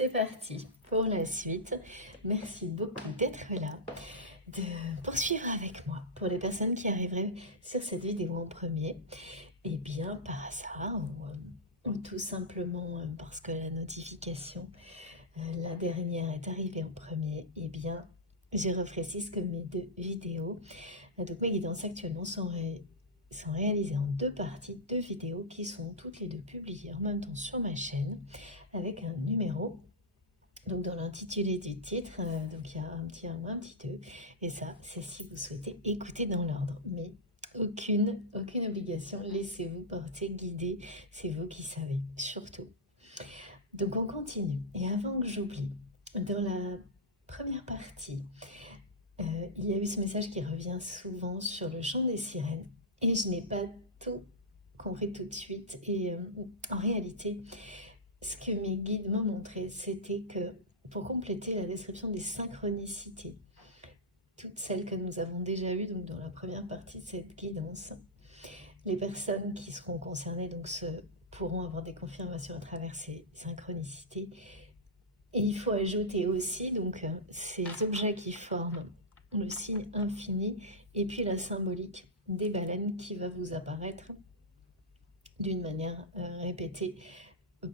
c'est parti pour la suite. Merci beaucoup d'être là, de poursuivre avec moi. Pour les personnes qui arriveraient sur cette vidéo en premier, et bien par hasard ou tout simplement parce que la notification, la dernière est arrivée en premier, et bien je reprécise que mes deux vidéos, donc mes guidances actuellement sont réalisées en deux parties, deux vidéos qui sont toutes les deux publiées en même temps sur ma chaîne avec un numéro. Donc dans l'intitulé du titre, donc il y a un petit 1, un petit 2, et ça c'est si vous souhaitez écouter dans l'ordre, mais aucune obligation, laissez-vous porter, guider, c'est vous qui savez, surtout. Donc on continue, et avant que j'oublie, dans la première partie, il y a eu ce message qui revient souvent sur le chant des sirènes, et je n'ai pas tout compris tout de suite, et en réalité, ce que mes guides m'ont montré, c'était que pour compléter la description des synchronicités, toutes celles que nous avons déjà eues donc dans la première partie de cette guidance, les personnes qui seront concernées donc pourront avoir des confirmations à travers ces synchronicités. Et il faut ajouter aussi donc ces objets qui forment le signe infini et puis la symbolique des baleines qui va vous apparaître d'une manière répétée,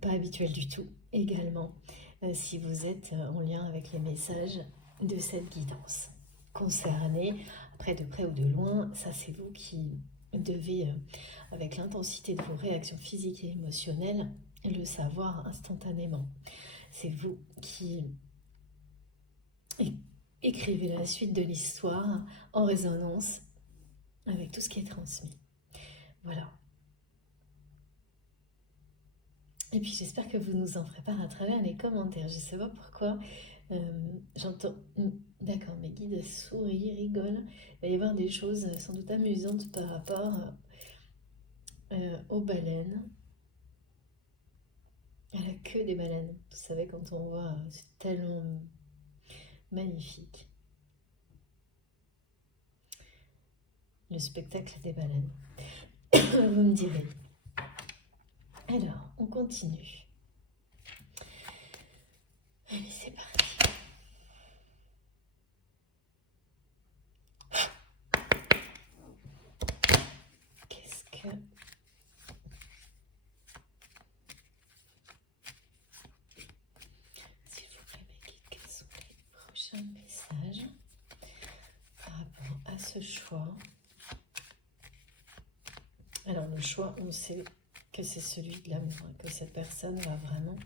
pas habituelle du tout également, si vous êtes en lien avec les messages de cette guidance. Concernés, après de près ou de loin, ça c'est vous qui devez, avec l'intensité de vos réactions physiques et émotionnelles, le savoir instantanément. C'est vous qui écrivez la suite de l'histoire en résonance avec tout ce qui est transmis. Voilà. Et puis j'espère que vous nous en ferez part à travers les commentaires. Je ne sais pas pourquoi j'entends... D'accord, mes guides sourient, rigolent. Il va y avoir des choses sans doute amusantes par rapport aux baleines. À la queue des baleines. Vous savez, quand on voit, c'est tellement magnifique. Le spectacle des baleines. Vous me direz. Alors, on continue. Allez, c'est parti. Qu'est-ce que... S'il vous plaît, mes guides, quels sont les prochains messages par rapport à ce choix? Alors, le choix, on sait que c'est celui de l'amour, que cette personne va vraiment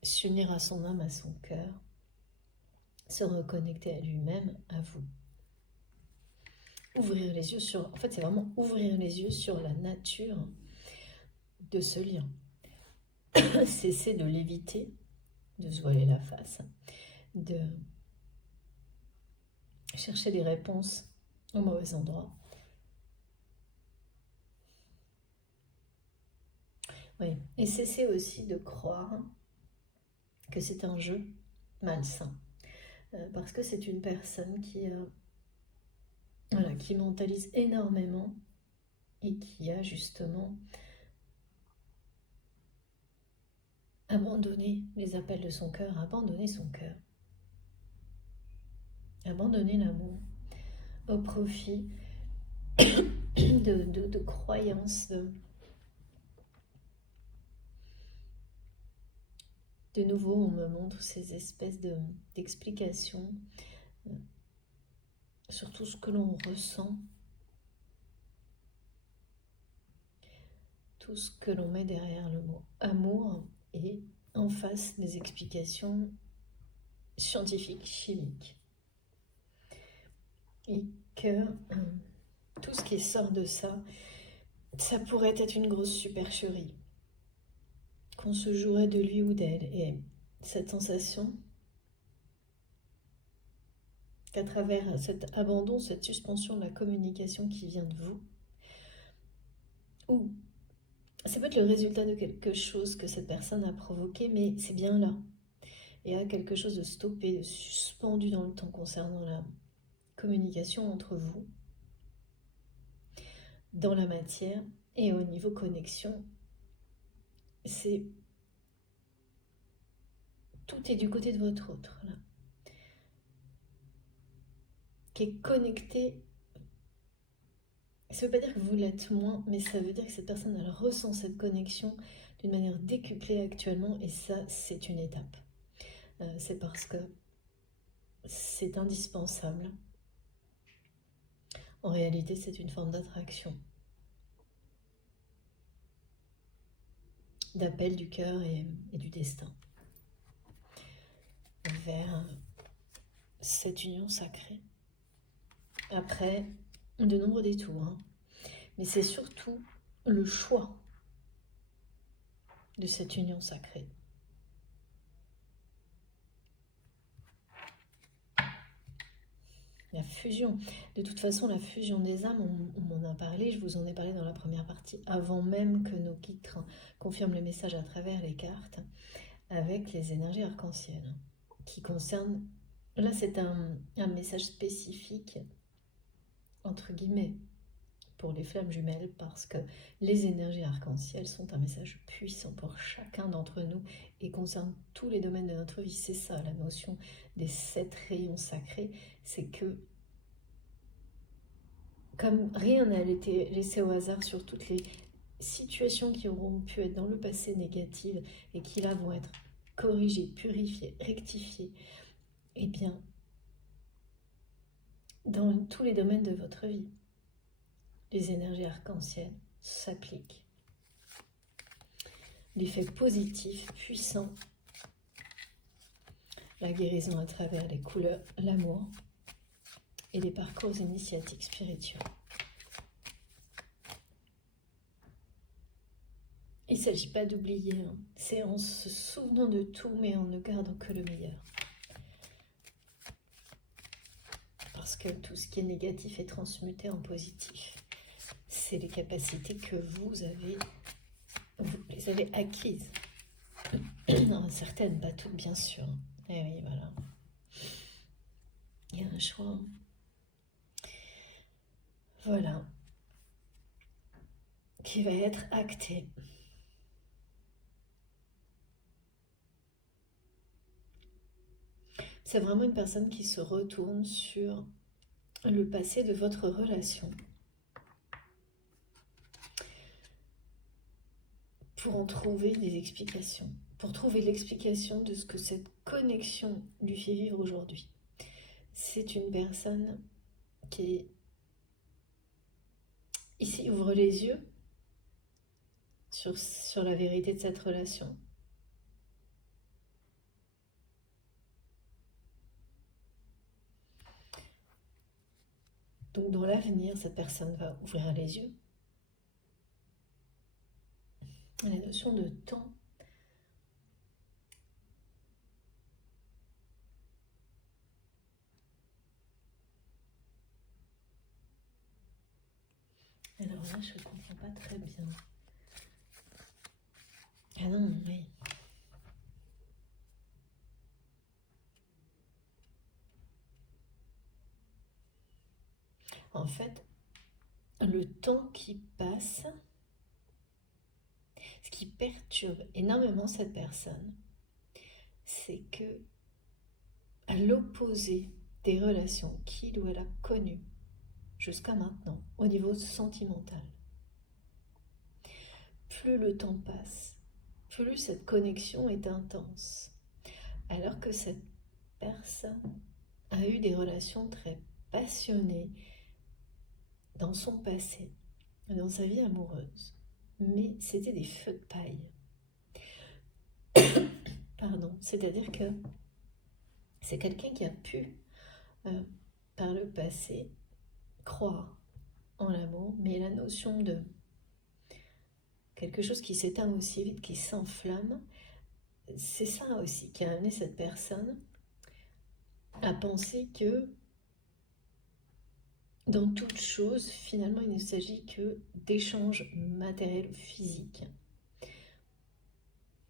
s'unir à son âme, à son cœur, se reconnecter à lui-même, à vous. Ouvrir les yeux sur... En fait, c'est vraiment ouvrir les yeux sur la nature de ce lien. Cesser de l'éviter, de se voiler la face, de chercher des réponses au mauvais endroit. Oui, et cesser aussi de croire que c'est un jeu malsain. Parce que c'est une personne qui mentalise énormément et qui a justement abandonné les appels de son cœur, abandonné son cœur, abandonné l'amour au profit de croyances, de nouveau on me montre ces espèces d'explications sur tout ce que l'on ressent, tout ce que l'on met derrière le mot amour, et en face des explications scientifiques, chimiques. Et que tout ce qui sort de ça, ça pourrait être une grosse supercherie, qu'on se jouerait de lui ou d'elle. Et cette sensation qu'à travers cet abandon, cette suspension de la communication qui vient de vous, ou ça peut être le résultat de quelque chose que cette personne a provoqué, mais c'est bien là. Il y a quelque chose de stoppé, de suspendu dans le temps concernant la communication entre vous, dans la matière et au niveau connexion. C'est tout est du côté de votre autre, là, qui est connecté. Ça ne veut pas dire que vous l'êtes moins, mais ça veut dire que cette personne, elle ressent cette connexion d'une manière décuplée actuellement, et ça, c'est une étape. C'est parce que c'est indispensable. En réalité, c'est une forme d'attraction, d'appel du cœur et du destin vers cette union sacrée. Après, de nombreux détours, hein. Mais c'est surtout le choix de cette union sacrée. La fusion. De toute façon, la fusion des âmes, on m'en a parlé, je vous en ai parlé dans la première partie, avant même que nos guides confirment le message à travers les cartes, avec les énergies arc-en-ciel, qui concernent... Là, c'est un message spécifique, entre guillemets, pour les flammes jumelles, parce que les énergies arc-en-ciel sont un message puissant pour chacun d'entre nous et concernent tous les domaines de notre vie. C'est ça la notion des 7 rayons sacrés, c'est que comme rien n'a été laissé au hasard sur toutes les situations qui auront pu être dans le passé négatives et qui là vont être corrigées, purifiées, rectifiées, eh bien, dans tous les domaines de votre vie, les énergies arc-en-ciel s'appliquent. L'effet positif, puissant, la guérison à travers les couleurs, l'amour et les parcours initiatiques spirituels. Il ne s'agit pas d'oublier, hein. C'est en se souvenant de tout, mais en ne gardant que le meilleur. Parce que tout ce qui est négatif est transmuté en positif. C'est les capacités que vous les avez acquises. Non, certaines, pas toutes, bien sûr. Eh oui, voilà. Il y a un choix. Voilà. Qui va être acté. C'est vraiment une personne qui se retourne sur le passé de votre relation pour en trouver des explications, pour trouver l'explication de ce que cette connexion lui fait vivre aujourd'hui. C'est une personne qui, ici, ouvre les yeux sur la vérité de cette relation. Donc dans l'avenir, cette personne va ouvrir les yeux. La notion de temps. Alors là, je ne comprends pas très bien. Ah non, oui. En fait, le temps qui passe, ce qui perturbe énormément cette personne, c'est que à l'opposé des relations qu'il ou elle a connues jusqu'à maintenant, au niveau sentimental, plus le temps passe, plus cette connexion est intense. Alors que cette personne a eu des relations très passionnées dans son passé, dans sa vie amoureuse, mais c'était des feux de paille. Pardon, c'est-à-dire que c'est quelqu'un qui a pu, par le passé, croire en l'amour, mais la notion de quelque chose qui s'éteint aussi vite, qui s'enflamme, c'est ça aussi qui a amené cette personne à penser que dans toute chose, finalement, il ne s'agit que d'échanges matériels ou physiques.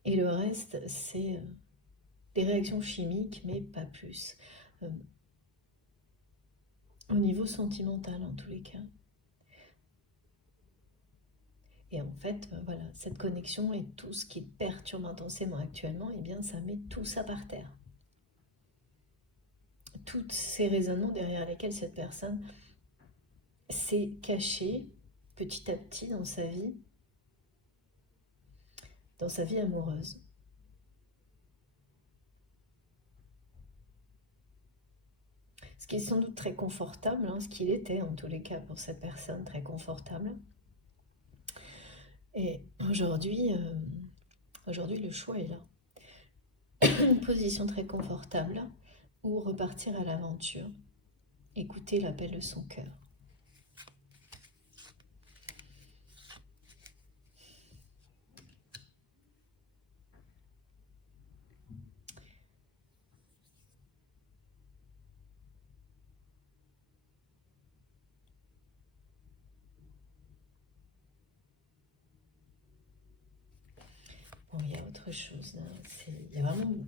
Et le reste, c'est des réactions chimiques, mais pas plus. Au niveau sentimental, en tous les cas. Et en fait, voilà, cette connexion et tout ce qui te perturbe intensément actuellement, eh bien, ça met tout ça par terre. Tous ces raisonnements derrière lesquels cette personne s'est cachée petit à petit dans sa vie amoureuse. Ce qui est sans doute très confortable, hein, ce qu'il était en tous les cas pour cette personne, très confortable. Et aujourd'hui, le choix est là. Une position très confortable ou repartir à l'aventure, écouter l'appel de son cœur. Bon, il y a autre chose, là. Il y a vraiment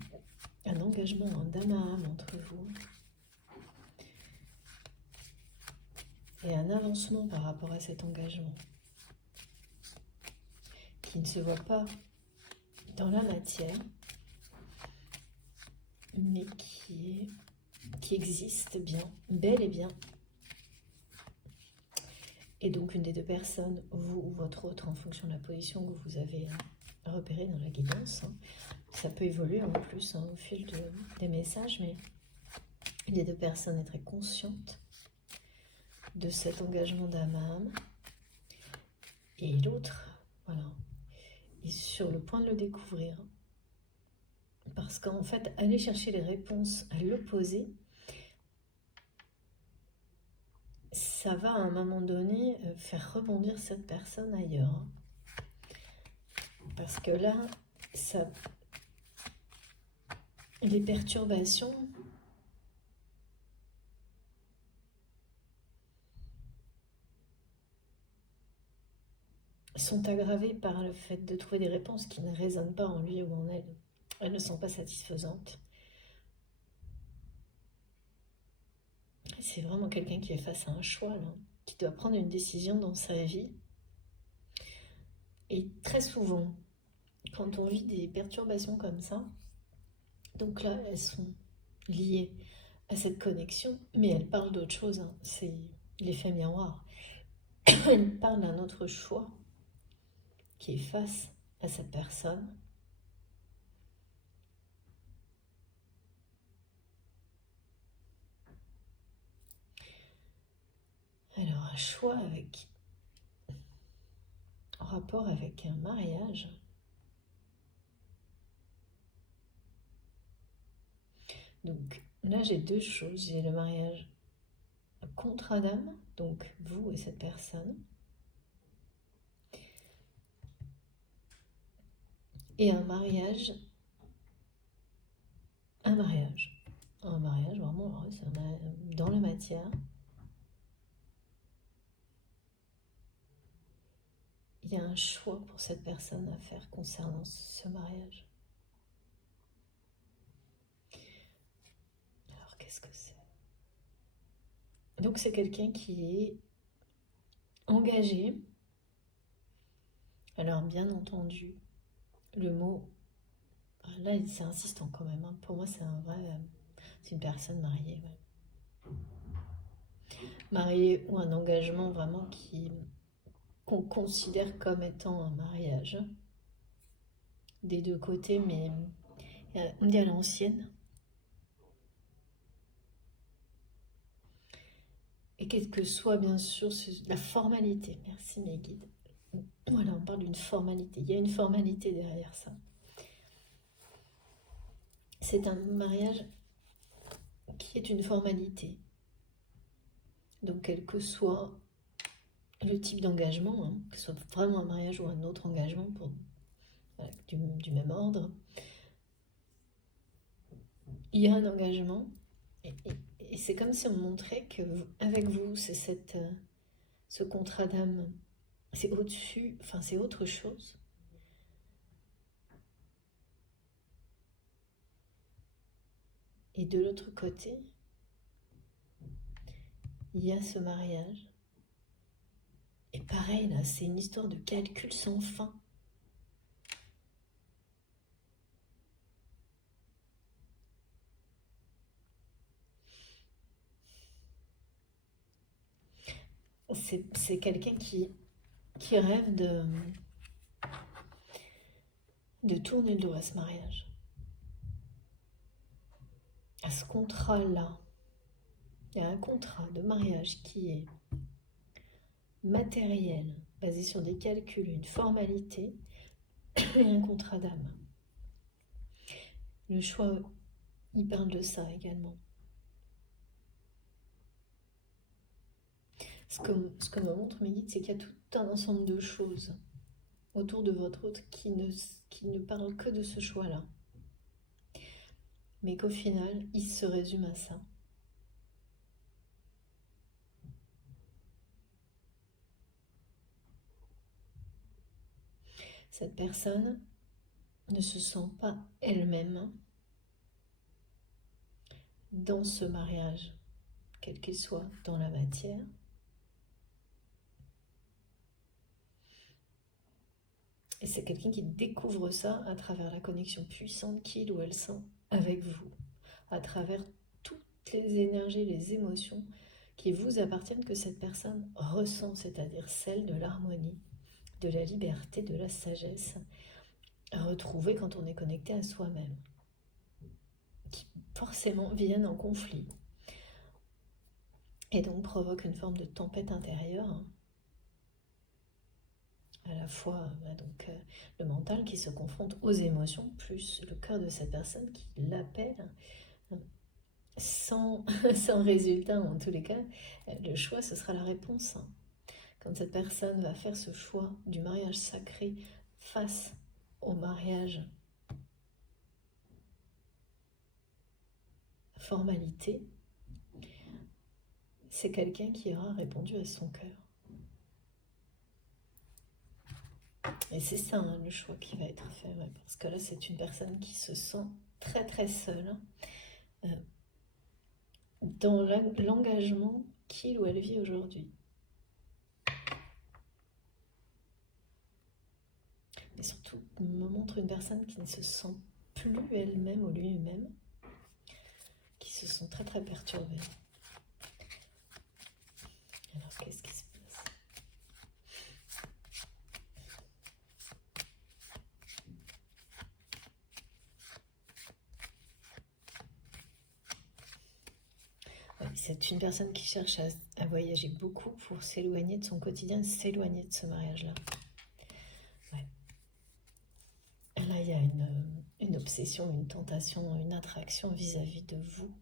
un engagement d'âme à âme entre vous. Et un avancement par rapport à cet engagement. Qui ne se voit pas dans la matière, mais qui existe bien, bel et bien. Et donc une des deux personnes, vous ou votre autre, en fonction de la position que vous avez repérée dans la guidance, hein, ça peut évoluer en plus au fil des messages, mais une des deux personnes est très consciente de cet engagement d'âme à âme, et l'autre, voilà, est sur le point de le découvrir. Parce qu'en fait, aller chercher les réponses à l'opposé, ça va à un moment donné faire rebondir cette personne ailleurs. Parce que là, les perturbations sont aggravées par le fait de trouver des réponses qui ne résonnent pas en lui ou en elle. Elles ne sont pas satisfaisantes. C'est vraiment quelqu'un qui est face à un choix, là, qui doit prendre une décision dans sa vie. Et très souvent, quand on vit des perturbations comme ça, donc là, elles sont liées à cette connexion, mais elles parlent d'autre chose, hein. C'est l'effet miroir. Elles parlent d'un autre choix qui est face à cette personne. Alors, un choix en rapport avec un mariage. Donc là, j'ai deux choses. J'ai le mariage contre Adam, donc vous et cette personne, et un mariage vraiment, dans la matière. Il y a un choix pour cette personne à faire concernant ce mariage. Alors, qu'est-ce que c'est? Donc, c'est quelqu'un qui est engagé. Alors, bien entendu, le mot... Là, c'est insistant quand même, hein. Pour moi, c'est c'est une personne mariée. Ouais. Mariée ou un engagement vraiment qu'on considère comme étant un mariage. Des deux côtés, mais on dit à l'ancienne. Et quelle que soit, bien sûr, la formalité. Merci mes guides. Voilà, on parle d'une formalité. Il y a une formalité derrière ça. C'est un mariage qui est une formalité. Donc, quel que soit le type d'engagement, hein, que ce soit vraiment un mariage ou un autre engagement du même ordre, il y a un engagement. Et c'est comme si on montrait qu'avec vous, c'est ce contrat d'âme, c'est au-dessus, enfin c'est autre chose. Et de l'autre côté, il y a ce mariage Et pareil, là, c'est une histoire de calcul sans fin. C'est quelqu'un qui rêve de tourner le dos à ce mariage, à ce contrat-là. Il y a un contrat de mariage qui est matériel, basé sur des calculs, une formalité, et un contrat d'âme. Le choix, il parle de ça également. Ce que me montre mes guides, c'est qu'il y a tout un ensemble de choses autour de votre hôte qui ne parlent que de ce choix-là. Mais qu'au final, il se résume à ça. Cette personne ne se sent pas elle-même dans ce mariage, quel qu'il soit dans la matière. Et c'est quelqu'un qui découvre ça à travers la connexion puissante qu'il ou elle sent avec vous, à travers toutes les énergies, les émotions qui vous appartiennent que cette personne ressent, c'est-à-dire celle de l'harmonie, de la liberté, de la sagesse, retrouvée quand on est connecté à soi-même, qui forcément viennent en conflit et donc provoquent une forme de tempête intérieure, à la fois le mental qui se confronte aux émotions, plus le cœur de cette personne qui l'appelle sans résultat, en tous les cas. Le choix, ce sera la réponse. Quand cette personne va faire ce choix du mariage sacré face au mariage formalité, c'est quelqu'un qui aura répondu à son cœur. Et c'est ça, hein, le choix qui va être fait, ouais, parce que là, c'est une personne qui se sent très très seule dans l'engagement qu'il ou elle vit aujourd'hui. Mais surtout, me montre une personne qui ne se sent plus elle-même ou lui-même, qui se sent très très perturbée. Alors, qu'est-ce qui se passe? C'est une personne qui cherche à voyager beaucoup pour s'éloigner de son quotidien, s'éloigner de ce mariage-là. Ouais. Là, il y a une obsession, une tentation, une attraction vis-à-vis de vous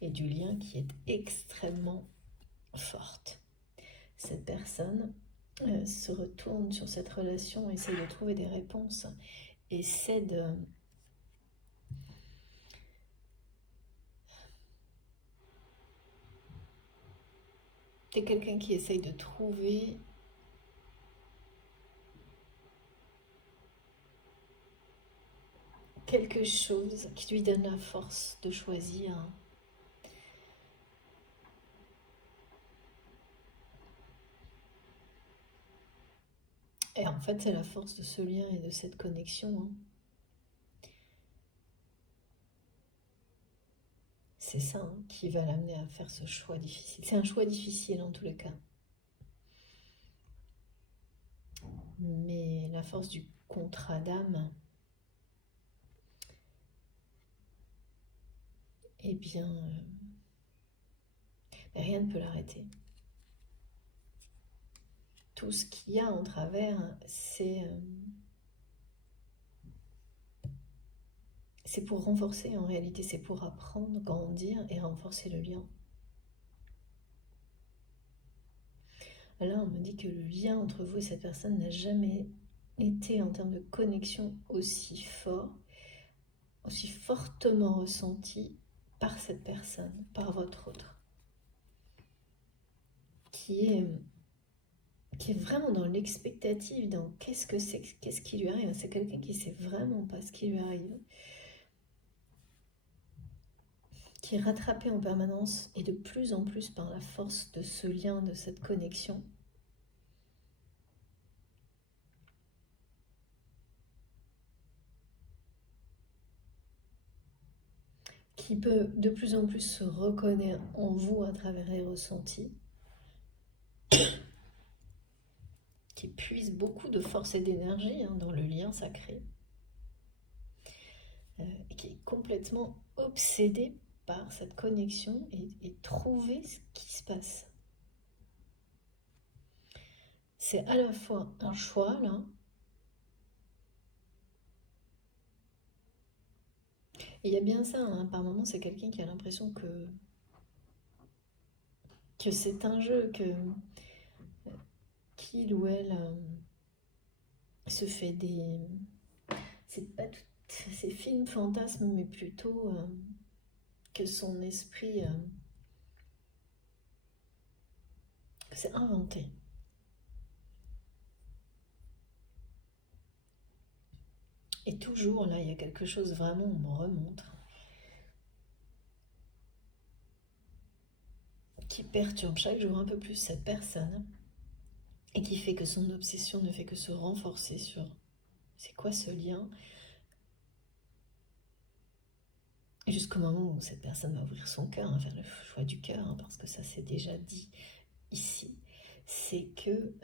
et du lien qui est extrêmement forte. Cette personne se retourne sur cette relation, essaie de trouver des réponses, essaie de... C'est quelqu'un qui essaye de trouver quelque chose qui lui donne la force de choisir. Et en fait, c'est la force de ce lien et de cette connexion. Hein. C'est ça hein, qui va l'amener à faire ce choix difficile. C'est un choix difficile en tous les cas. Mais la force du contrat d'âme, eh bien, rien ne peut l'arrêter. Tout ce qu'il y a en travers, c'est pour renforcer, en réalité, c'est pour apprendre, grandir et renforcer le lien. Là, on me dit que le lien entre vous et cette personne n'a jamais été, en termes de connexion, aussi fort, aussi fortement ressenti par cette personne, par votre autre, qui est vraiment dans l'expectative, dans qu'est-ce qui lui arrive. C'est quelqu'un qui ne sait vraiment pas ce qui lui arrive, qui est rattrapé en permanence et de plus en plus par la force de ce lien, de cette connexion. qui peut de plus en plus se reconnaître en vous à travers les ressentis, qui puise beaucoup de force et d'énergie dans le lien sacré, qui est complètement obsédé par cette connexion et trouver ce qui se passe. C'est à la fois un choix, là, et il y a bien ça, par moments, c'est quelqu'un qui a l'impression que c'est un jeu, qu'il ou elle se fait des... C'est pas tout ces films fantasmes, mais plutôt que son esprit que c'est inventé. Et toujours, là, il y a quelque chose vraiment, on me remonte, qui perturbe chaque jour un peu plus cette personne et qui fait que son obsession ne fait que se renforcer sur c'est quoi ce lien, jusqu'au moment où cette personne va ouvrir son cœur, faire le choix du cœur, parce que ça c'est déjà dit ici, c'est que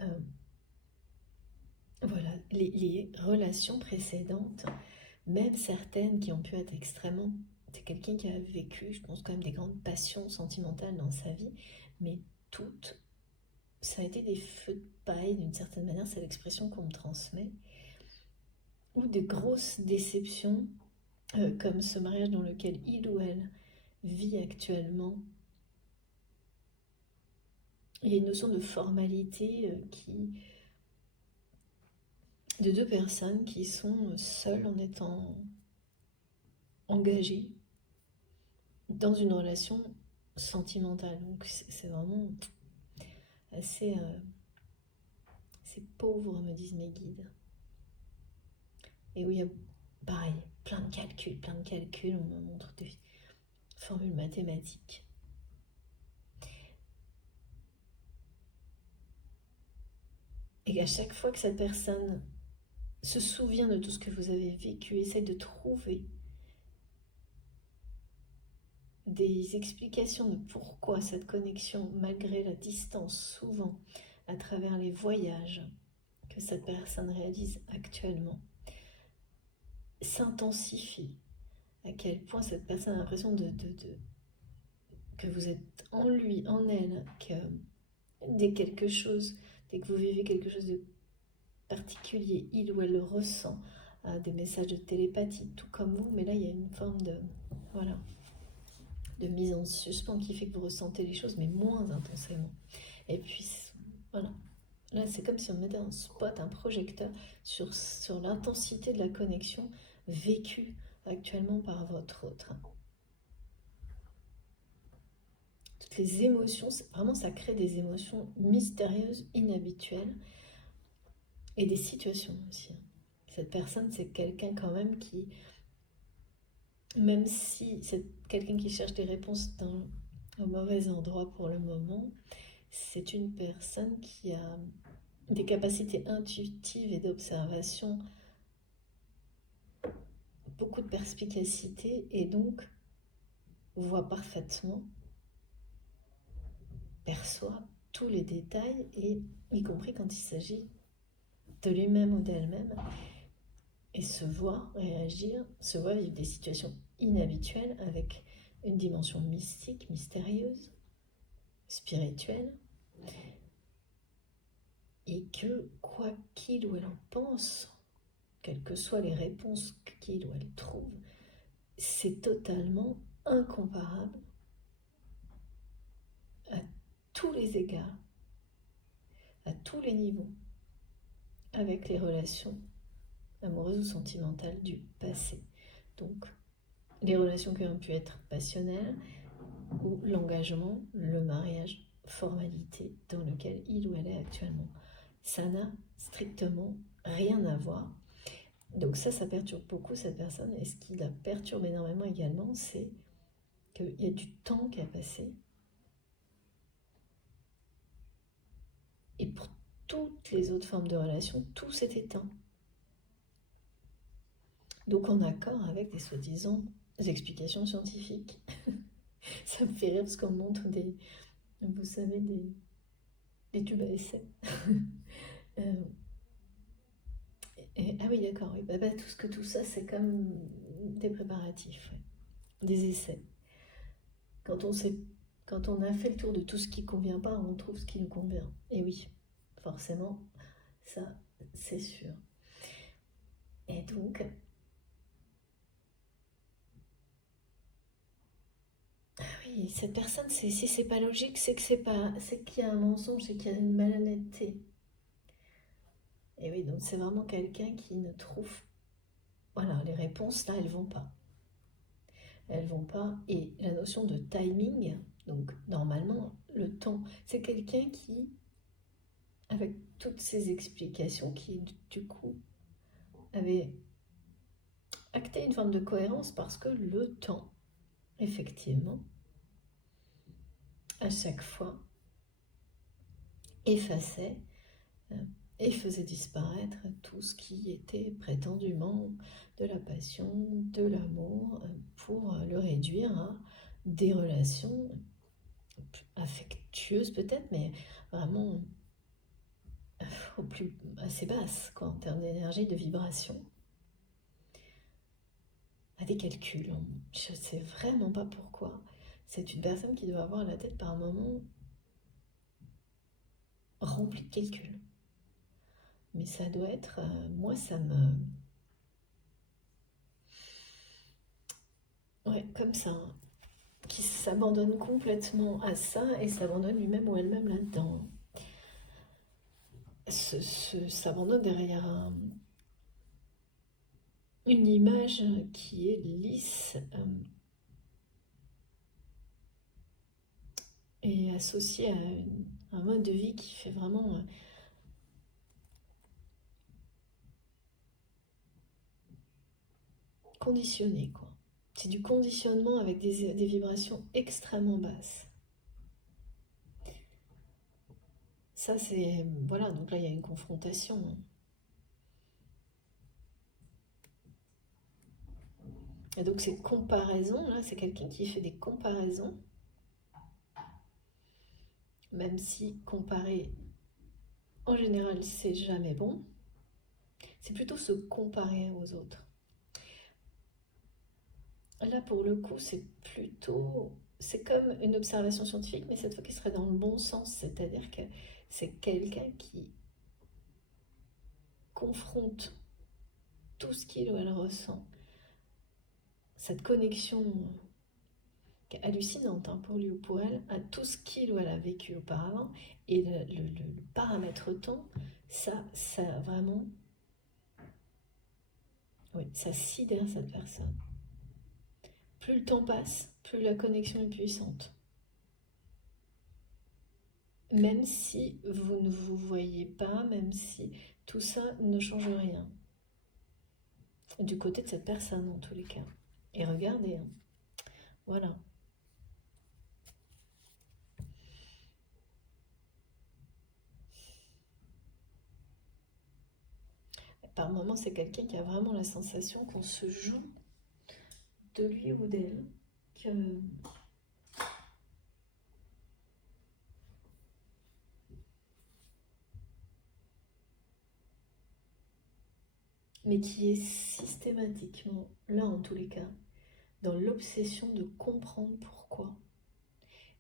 voilà, les relations précédentes, même certaines qui ont pu être extrêmement... C'est quelqu'un qui a vécu, je pense, quand même des grandes passions sentimentales dans sa vie, mais toutes, ça a été des feux de paille d'une certaine manière, c'est l'expression qu'on me transmet, ou des grosses déceptions, comme ce mariage dans lequel il ou elle vit actuellement. Il y a une notion de formalité de deux personnes qui sont seules en étant engagées dans une relation sentimentale. Donc c'est vraiment assez pauvre, me disent mes guides. Et où il y a, pareil, plein de calculs, on me montre des formules mathématiques. Et à chaque fois que cette personne se souvient de tout ce que vous avez vécu, essaie de trouver des explications de pourquoi cette connexion, malgré la distance, souvent à travers les voyages que cette personne réalise actuellement, s'intensifie, à quel point cette personne a l'impression que vous êtes en lui, en elle, que dès que vous vivez quelque chose de particulier, il ou elle le ressent, des messages de télépathie, tout comme vous, mais là il y a une forme de mise en suspens qui fait que vous ressentez les choses, mais moins intensément. Et puis voilà, là c'est comme si on mettait un spot, un projecteur sur l'intensité de la connexion vécue actuellement par votre autre. Toutes les émotions, vraiment ça crée des émotions mystérieuses, inhabituelles, et des situations aussi. Cette personne, c'est quelqu'un quand même qui, même si c'est quelqu'un qui cherche des réponses au mauvais endroit pour le moment, c'est une personne qui a des capacités intuitives et d'observation, beaucoup de perspicacité, et donc voit parfaitement, perçoit tous les détails, et y compris quand il s'agit de lui-même ou d'elle-même, et se voit réagir, se voit vivre des situations inhabituelles avec une dimension mystique, mystérieuse, spirituelle, et que quoi qu'il ou elle en pense, quelles que soient les réponses qu'il ou elle trouve, c'est totalement incomparable à tous les égards, à tous les niveaux, avec les relations amoureuses ou sentimentales du passé. Donc, les relations qui ont pu être passionnelles, ou l'engagement, le mariage, formalité dans lequel il ou elle est actuellement. Ça n'a strictement rien à voir. Donc ça perturbe beaucoup cette personne. Et ce qui la perturbe énormément également, c'est qu'il y a du temps qui a passé. Et pour toutes les autres formes de relations, tout s'est éteint. Donc en accord avec des soi-disant explications scientifiques. Ça me fait rire parce qu'on montre des, vous savez, des tubes à essai. Euh, ah oui, d'accord, oui. Tout ça, c'est comme des préparatifs, ouais. Des essais. Quand on sait, quand on a fait le tour de tout ce qui ne convient pas, on trouve ce qui nous convient. Et oui, forcément, ça, c'est sûr. Et donc, ah oui, cette personne, si c'est pas logique, c'est que c'est qu'il y a un mensonge, c'est qu'il y a une malhonnêteté. Et oui, donc c'est vraiment quelqu'un qui ne trouve, voilà, les réponses là, elles vont pas. Elles vont pas. Et la notion de timing, donc normalement, le temps, c'est quelqu'un qui, avec toutes ces explications, qui du coup avait acté une forme de cohérence parce que le temps, effectivement, à chaque fois, effaçait euh, et faisait disparaître tout ce qui était prétendument de la passion, de l'amour, pour le réduire à des relations affectueuses peut-être, mais vraiment au plus assez basse quoi, en termes d'énergie, de vibration, à des calculs. Je ne sais vraiment pas pourquoi. C'est une personne qui doit avoir la tête par moments remplie de calculs. Mais ça doit être, moi ça me... Ouais, comme ça, hein, qui s'abandonne complètement à ça et s'abandonne lui-même ou elle-même là-dedans. S'abandonne derrière une image qui est lisse et associée à un mode de vie qui fait vraiment conditionné, quoi. C'est du conditionnement avec des vibrations extrêmement basses. Ça, c'est... Voilà, donc là, il y a une confrontation, hein. Et donc, ces comparaisons, là, c'est quelqu'un qui fait des comparaisons, même si comparer, en général, c'est jamais bon. C'est plutôt se comparer aux autres. Là, pour le coup, c'est plutôt... C'est comme une observation scientifique, mais cette fois qui serait dans le bon sens. C'est-à-dire que c'est quelqu'un qui confronte tout ce qu'il ou elle ressent. Cette connexion qui est hallucinante, hein, pour lui ou pour elle, à tout ce qu'il ou elle a vécu auparavant. Et le paramètre temps, ça vraiment... Oui, ça sidère cette personne. Plus le temps passe, plus la connexion est puissante. Même si vous ne vous voyez pas, même si tout ça ne change rien. Du côté de cette personne, en tous les cas. Et regardez, hein, voilà. Par moments, c'est quelqu'un qui a vraiment la sensation qu'on se joue de lui ou d'elle, mais qui est systématiquement, là en tous les cas, dans l'obsession de comprendre pourquoi.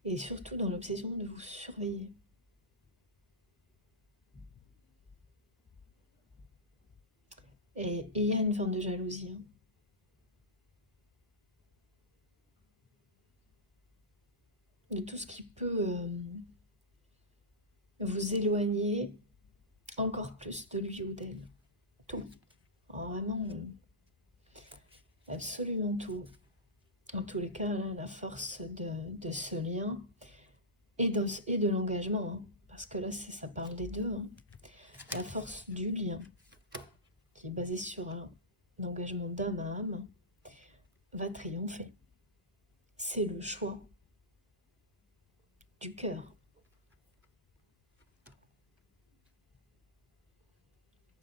Et surtout dans l'obsession de vous surveiller. Et il y a une forme de jalousie, hein. De tout ce qui peut vous éloigner encore plus de lui ou d'elle. Tout. Alors vraiment, absolument tout. En tous les cas, là, la force de ce lien et de l'engagement, hein, parce que là, ça parle des deux, hein. La force du lien, qui est basée sur un engagement d'âme à âme, va triompher. C'est le choix du cœur.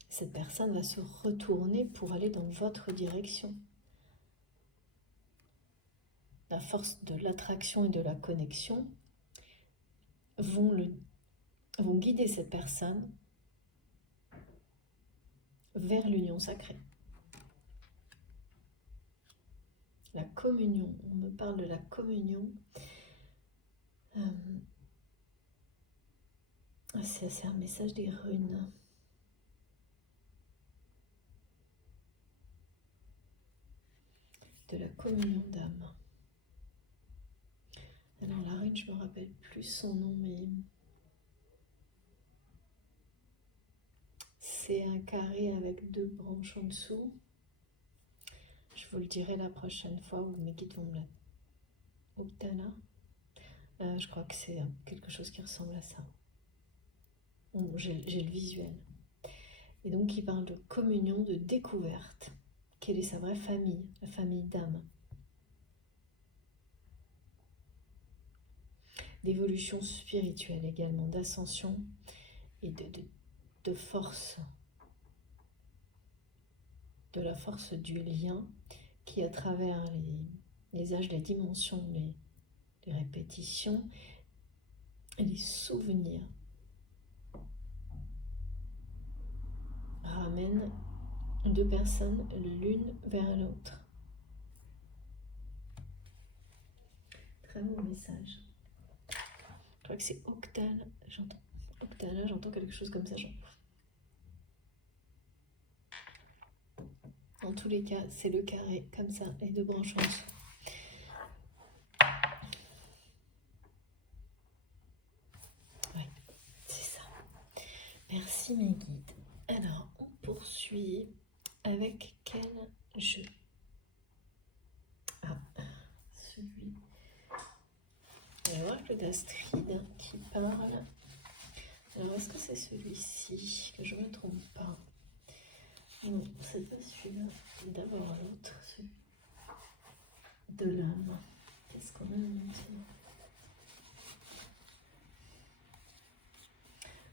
Cette personne va se retourner pour aller dans votre direction. la force de l'attraction et de la connexion vont guider cette personne vers l'union sacrée. La communion, on me parle de la communion. C'est un message des runes. De la communion d'âme. Alors la rune, je me rappelle plus son nom, mais c'est un carré avec 2 branches en dessous. Je vous le dirai la prochaine fois où mes guides vont me la... Octana. Je crois que c'est quelque chose qui ressemble à ça. Bon, j'ai le visuel. Et donc il parle de communion, de découverte. Quelle est sa vraie famille, la famille d'âme. D'évolution spirituelle également, d'ascension et de force. De la force du lien qui, à travers les âges, les dimensions, les répétitions et les souvenirs, ramène 2 personnes l'une vers l'autre. Très beau message. Je crois que c'est Octana. J'entends quelque chose comme ça. Dans tous les cas, c'est le carré, comme ça, les 2 branches en dessous. Ouais, c'est ça. Merci mes guides. Alors, on poursuit avec quel jeu? Ah, celui. On va voir le d'Astrid qui parle. Alors, est-ce que c'est celui-ci? Que je ne me trompe pas. Non, c'est pas celui-là. D'abord l'autre, celui de l'âme. Qu'est-ce qu'on a maintenant?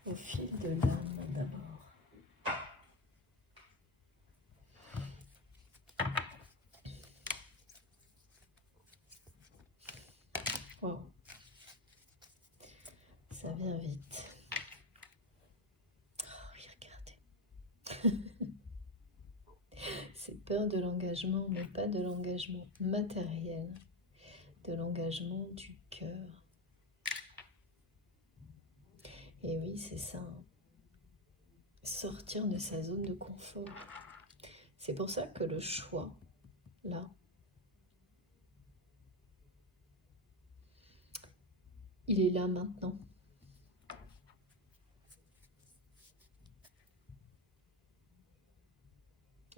Au fil de l'âme d'abord. Wow. Ça vient vite. Oh oui, regardez. C'est peur de l'engagement, mais pas de l'engagement matériel, de l'engagement du cœur. Et oui, c'est ça. Sortir de sa zone de confort. C'est pour ça que le choix, là, il est là maintenant.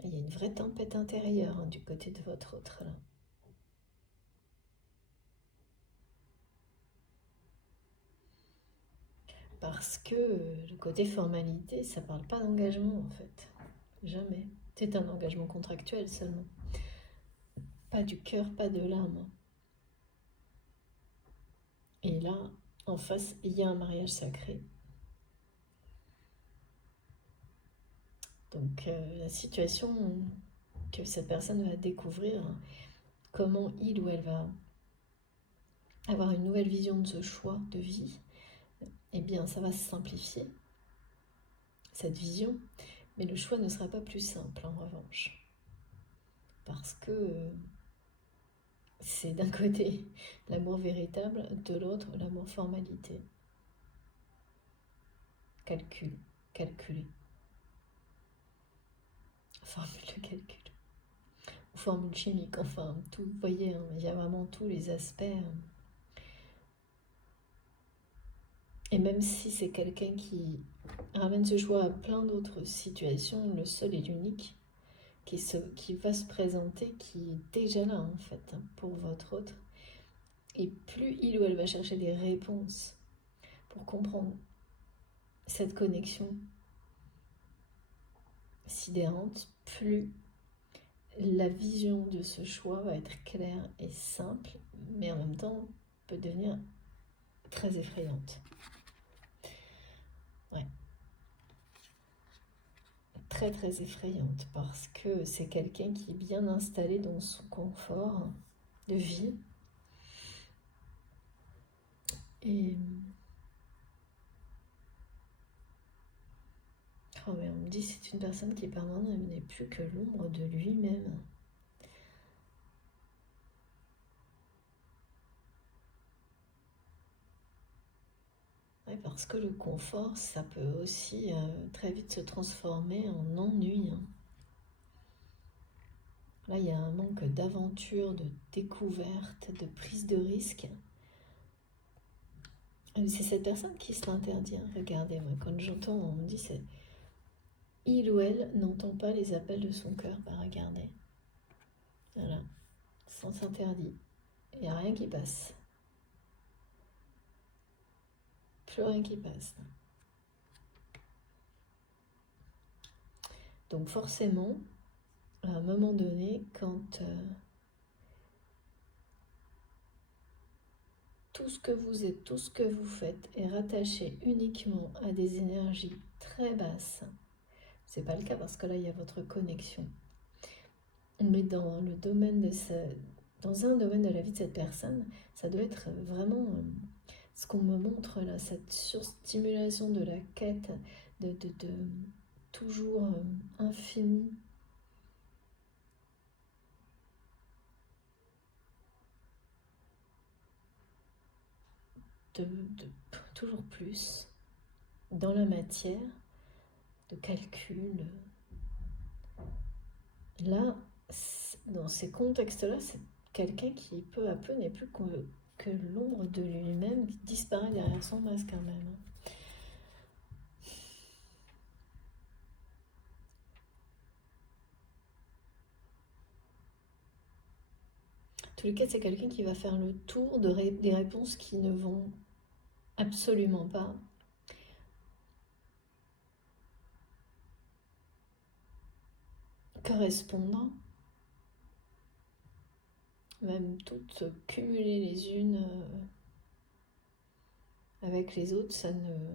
Il y a une vraie tempête intérieure du côté de votre autre là. Parce que le côté formalité, ça parle pas d'engagement en fait. Jamais. C'est un engagement contractuel seulement. Pas du cœur, pas de l'âme. Et là, en face, il y a un mariage sacré. Donc la situation que cette personne va découvrir, comment il ou elle va avoir une nouvelle vision de ce choix de vie, eh bien ça va se simplifier, cette vision, mais le choix ne sera pas plus simple en revanche. Parce que c'est d'un côté l'amour véritable, de l'autre l'amour formalité. Calculer. Formule de calcul. Ou formule chimique, enfin, tout, vous voyez, hein, il y a vraiment tous les aspects. Et même si c'est quelqu'un qui ramène ce choix à plein d'autres situations, le seul et l'unique qui va se présenter, qui est déjà là en fait, hein, pour votre autre. Et plus il ou elle va chercher des réponses pour comprendre cette connexion sidérante, plus la vision de ce choix va être claire et simple, mais en même temps peut devenir très effrayante. Ouais. Très très effrayante parce que c'est quelqu'un qui est bien installé dans son confort de vie Et oh, mais on me dit c'est une personne qui par moment n'est plus que l'ombre de lui-même. Ouais, parce que le confort, ça peut aussi très vite se transformer en ennui, hein. Là, il y a un manque d'aventure, de découverte, de prise de risque. C'est cette personne qui se l'interdit, hein. Regardez, moi, quand j'entends, on me dit c'est il ou elle n'entend pas les appels de son cœur. Bah, regardez. Voilà. Sens interdit. Il n'y a rien qui passe. Plus rien qui passe. Donc forcément, à un moment donné, quand tout ce que vous êtes, tout ce que vous faites est rattaché uniquement à des énergies très basses, c'est pas le cas parce que là il y a votre connexion, mais dans le domaine dans un domaine de la vie de cette personne, ça doit être vraiment ce qu'on me montre là, cette surstimulation de la quête de toujours infini. De toujours plus dans la matière, de calcul. Là, dans ces contextes-là, c'est quelqu'un qui peu à peu n'est plus que l'ombre de lui-même, qui disparaît derrière son masque quand même. En tous les cas, c'est quelqu'un qui va faire le tour des réponses qui ne vont absolument pas correspondre, même toutes cumulées les unes avec les autres, ça ne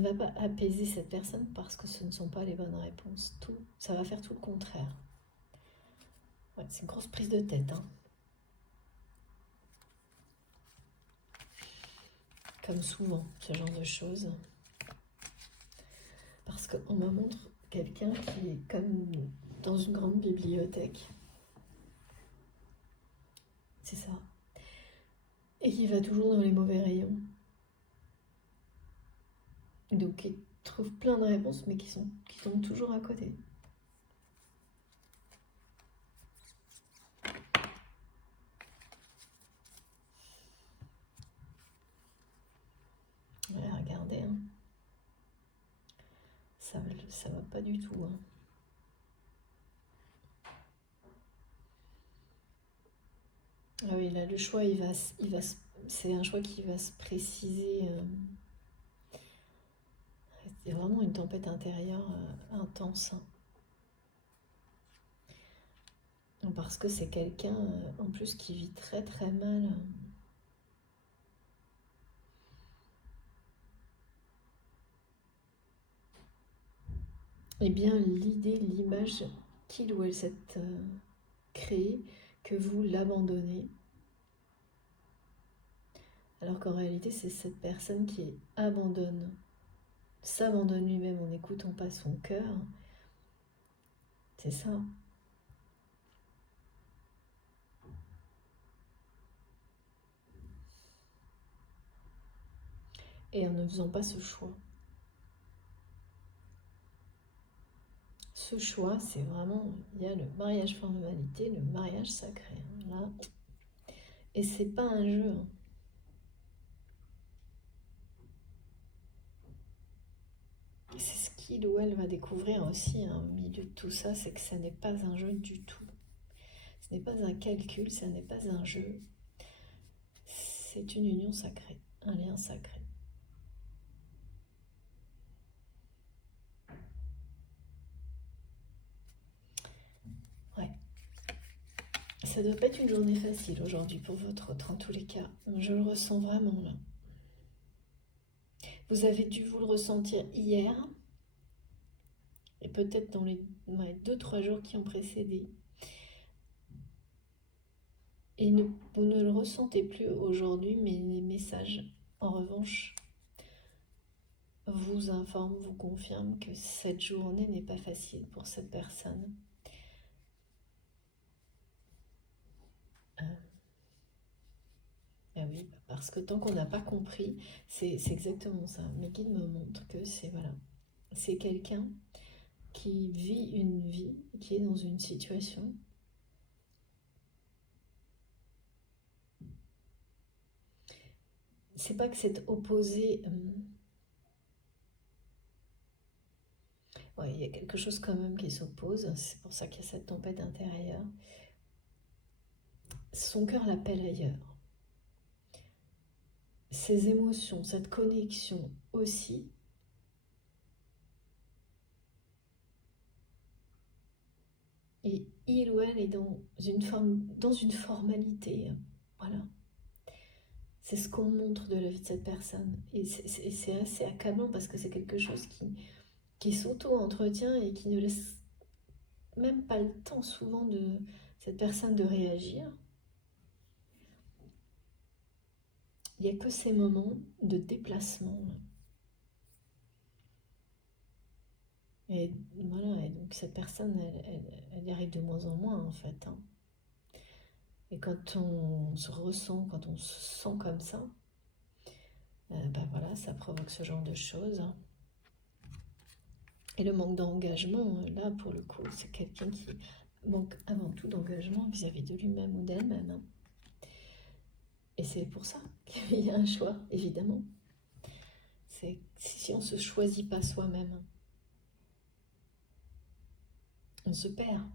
va pas apaiser cette personne parce que ce ne sont pas les bonnes réponses. Ça va faire tout le contraire. Ouais, c'est une grosse prise de tête, hein. Comme souvent, ce genre de choses. Parce qu'on me montre quelqu'un qui est comme dans une grande bibliothèque. C'est ça. Et qui va toujours dans les mauvais rayons. Donc il trouve plein de réponses, mais qui tombent toujours à côté. Ouais, regardez, hein. Ça va pas du tout, hein. Ah oui, là, le choix, c'est un choix qui va se préciser. C'est vraiment une tempête intérieure intense, hein. Parce que c'est quelqu'un, en plus, qui vit très très mal. Eh bien, l'idée, l'image qu'il ou elle s'est créée, que vous l'abandonnez, alors qu'en réalité, c'est cette personne qui s'abandonne lui-même en n'écoutant pas son cœur. C'est ça. Et en ne faisant pas ce choix. Ce choix, c'est vraiment, il y a le mariage formalité, le mariage sacré, hein, là. Et c'est pas un jeu, hein. C'est ce qu'il ou elle va découvrir aussi, hein, au milieu de tout ça, c'est que ça n'est pas un jeu du tout. Ce n'est pas un calcul, ça n'est pas un jeu. C'est une union sacrée, un lien sacré. Ouais. Ça doit pas être une journée facile aujourd'hui pour votre autre, en tous les cas. Je le ressens vraiment là. Vous avez dû vous le ressentir hier et peut-être dans les 2-3 jours qui ont précédé. Et vous ne le ressentez plus aujourd'hui, mais les messages, en revanche, vous informent, vous confirment que cette journée n'est pas facile pour cette personne. Ah oui, parce que tant qu'on n'a pas compris, c'est exactement ça. Mes guides me montrent que c'est voilà, c'est quelqu'un qui vit une vie, qui est dans une situation. C'est pas que c'est opposé. Ouais, il y a quelque chose quand même qui s'oppose. C'est pour ça qu'il y a cette tempête intérieure. Son cœur l'appelle ailleurs. Ses émotions, cette connexion aussi. Et il ou elle est dans une formalité. Voilà. C'est ce qu'on montre de la vie de cette personne. Et c'est assez accablant parce que c'est quelque chose qui s'auto-entretient et qui ne laisse même pas le temps souvent de cette personne de réagir. Il n'y a que ces moments de déplacement. Et voilà, et donc cette personne, elle y arrive de moins en moins en fait. Et quand on se ressent, quand on se sent comme ça, ben voilà, ça provoque ce genre de choses. Et le manque d'engagement, là pour le coup, c'est quelqu'un qui manque avant tout d'engagement vis-à-vis de lui-même ou d'elle-même. Et c'est pour ça qu'il y a un choix, évidemment. C'est si on ne se choisit pas soi-même, on se perd.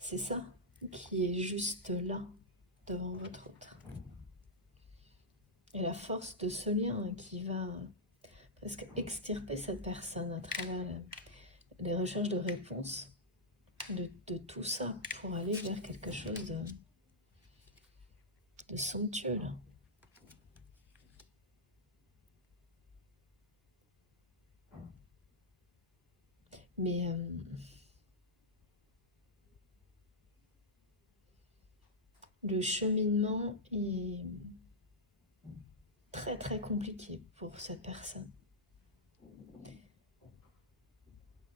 C'est ça qui est juste là, devant votre autre. Et la force de ce lien qui va presque extirper cette personne à travers les recherches de réponses, de tout ça, pour aller vers quelque chose de somptueux, là. Mais le cheminement est très très compliqué pour cette personne.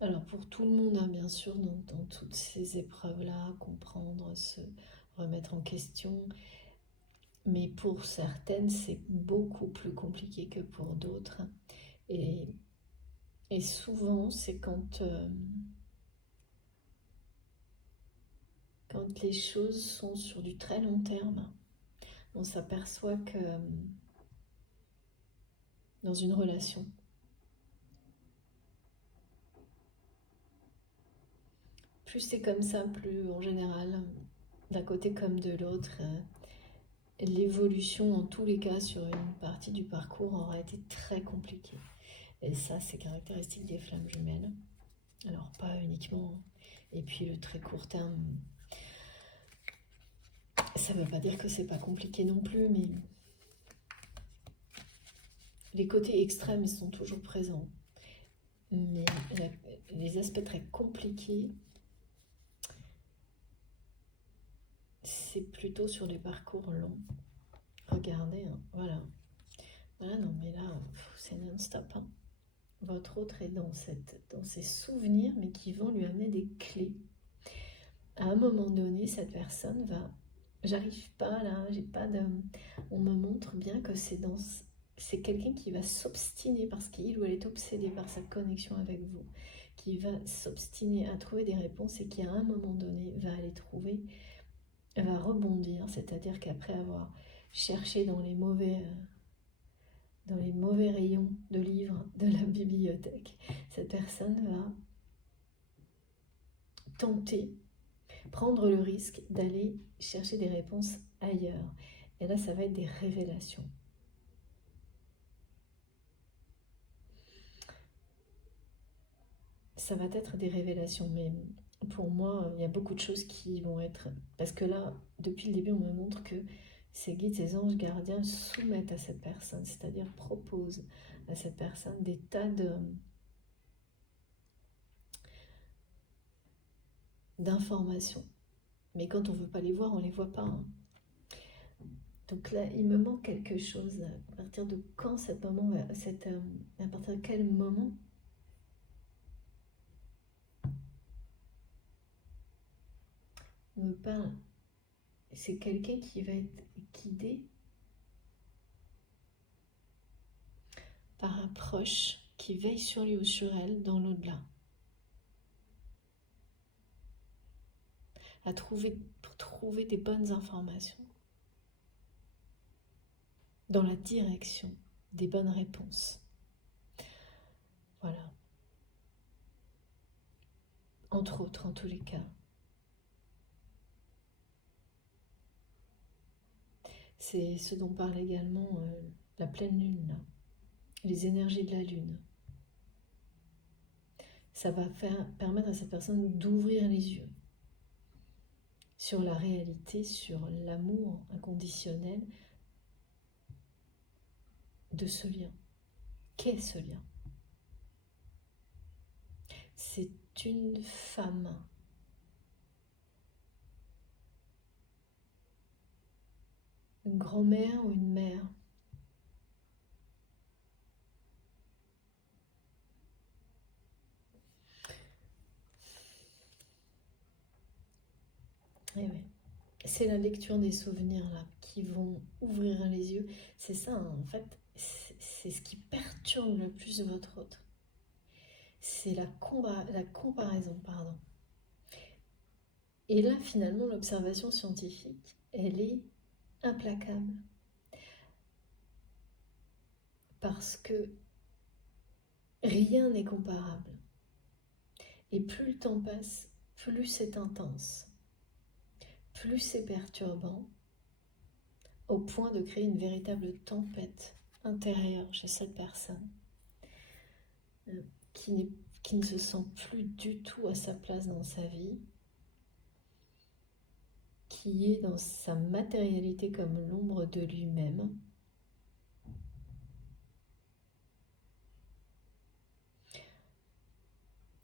Alors pour tout le monde, hein, bien sûr, dans toutes ces épreuves-là, comprendre, se remettre en question, mais pour certaines, c'est beaucoup plus compliqué que pour d'autres. Et, et souvent, c'est quand les choses sont sur du très long terme, on s'aperçoit que dans une relation, plus c'est comme ça, plus en général, d'un côté comme de l'autre, l'évolution en tous les cas sur une partie du parcours aura été très compliquée. Et ça, c'est caractéristique des flammes jumelles. Alors pas uniquement. Et puis le très court terme, ça ne veut pas dire que c'est pas compliqué non plus, mais les côtés extrêmes sont toujours présents. Mais les aspects très compliqués, c'est plutôt sur les parcours longs. Regardez, hein, voilà. Voilà, non mais là, c'est non-stop. Hein. Votre autre est dans ces souvenirs, mais qui vont lui amener des clés. À un moment donné, cette personne va... J'arrive pas là, j'ai pas de... On me montre bien que c'est quelqu'un qui va s'obstiner parce qu'il ou elle est obsédé par sa connexion avec vous, qui va s'obstiner à trouver des réponses et qui à un moment donné va aller trouver, va rebondir, c'est-à-dire qu'après avoir cherché dans les mauvais rayons de livres de la bibliothèque, cette personne va tenter, prendre le risque d'aller chercher des réponses ailleurs. Et là, ça va être des révélations. Ça va être des révélations, mais pour moi, il y a beaucoup de choses qui vont être... Parce que là, depuis le début, on me montre que ces guides, ces anges gardiens soumettent à cette personne, c'est-à-dire proposent à cette personne des tas d'informations Mais quand on ne veut pas les voir, on ne les voit pas. Hein. Donc là, il me manque quelque chose. À partir de quand cet moment, à partir de quel moment on me parle? C'est quelqu'un qui va être guidé par un proche qui veille sur lui ou sur elle dans l'au-delà. Pour trouver des bonnes informations. Dans la direction des bonnes réponses. Voilà. Entre autres, en tous les cas. C'est ce dont parle également la pleine lune, là. Les énergies de la lune. Ça va permettre à cette personne d'ouvrir les yeux sur la réalité, sur l'amour inconditionnel de ce lien. Qu'est ce lien? C'est une femme. Une grand-mère ou une mère. Et oui. C'est la lecture des souvenirs là qui vont ouvrir les yeux. C'est ça, hein, en fait, c'est ce qui perturbe le plus votre autre. C'est la comparaison, pardon. Et là, finalement, l'observation scientifique, elle est implacable. Parce que rien n'est comparable. Et plus le temps passe, plus c'est intense. Plus c'est perturbant, au point de créer une véritable tempête intérieure chez cette personne qui ne se sent plus du tout à sa place dans sa vie, qui est dans sa matérialité comme l'ombre de lui-même.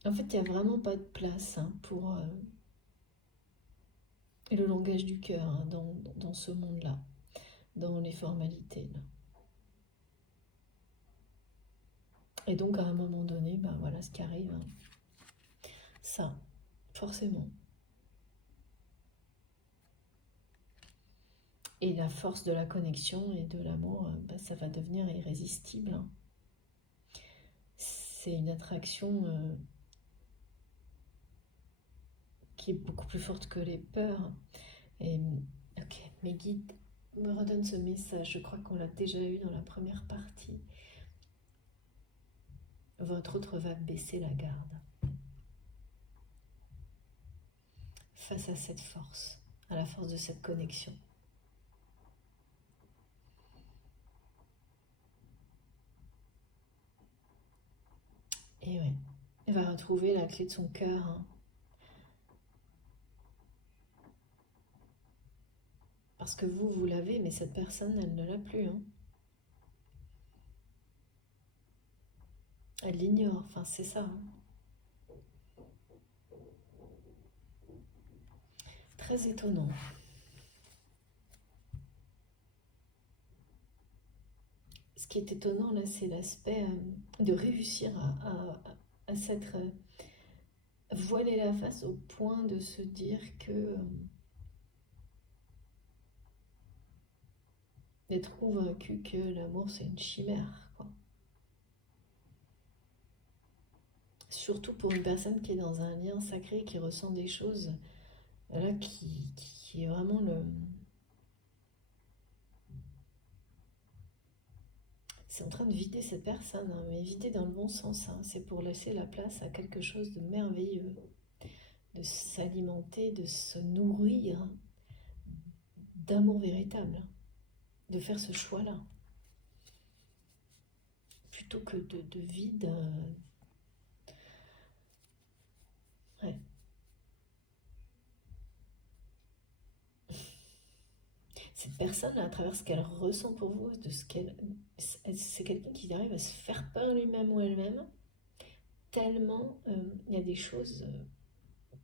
En fait, il n'y a vraiment pas de place pour le langage du cœur dans ce monde-là, dans les formalités. Là. Et donc, à un moment donné, ben voilà ce qui arrive. Hein. Ça, forcément. Et la force de la connexion et de l'amour, ben, ça va devenir irrésistible. Hein. C'est une attraction qui est beaucoup plus forte que les peurs. Et ok, mes guides me redonnent ce message. Je crois qu'on l'a déjà eu dans la première partie. Votre autre va baisser la garde face à cette force, à la force de cette connexion. Et oui, elle va retrouver la clé de son cœur. Hein. Parce que vous l'avez, mais cette personne, elle ne l'a plus. Hein. Elle l'ignore, enfin c'est ça. Hein. Très étonnant. Ce qui est étonnant là, c'est l'aspect de réussir à s'être voilé la face au point de se dire que d'être convaincu que l'amour c'est une chimère, quoi. Surtout pour une personne qui est dans un lien sacré, qui ressent des choses là, qui est vraiment le... C'est en train de vider cette personne, hein, mais vider dans le bon sens. Hein. C'est pour laisser la place à quelque chose de merveilleux, de s'alimenter, de se nourrir d'amour véritable, de faire ce choix-là, plutôt que de vide. Ouais. Cette personne, à travers ce qu'elle ressent pour vous, c'est quelqu'un qui arrive à se faire peur lui-même ou elle-même, tellement il y a des choses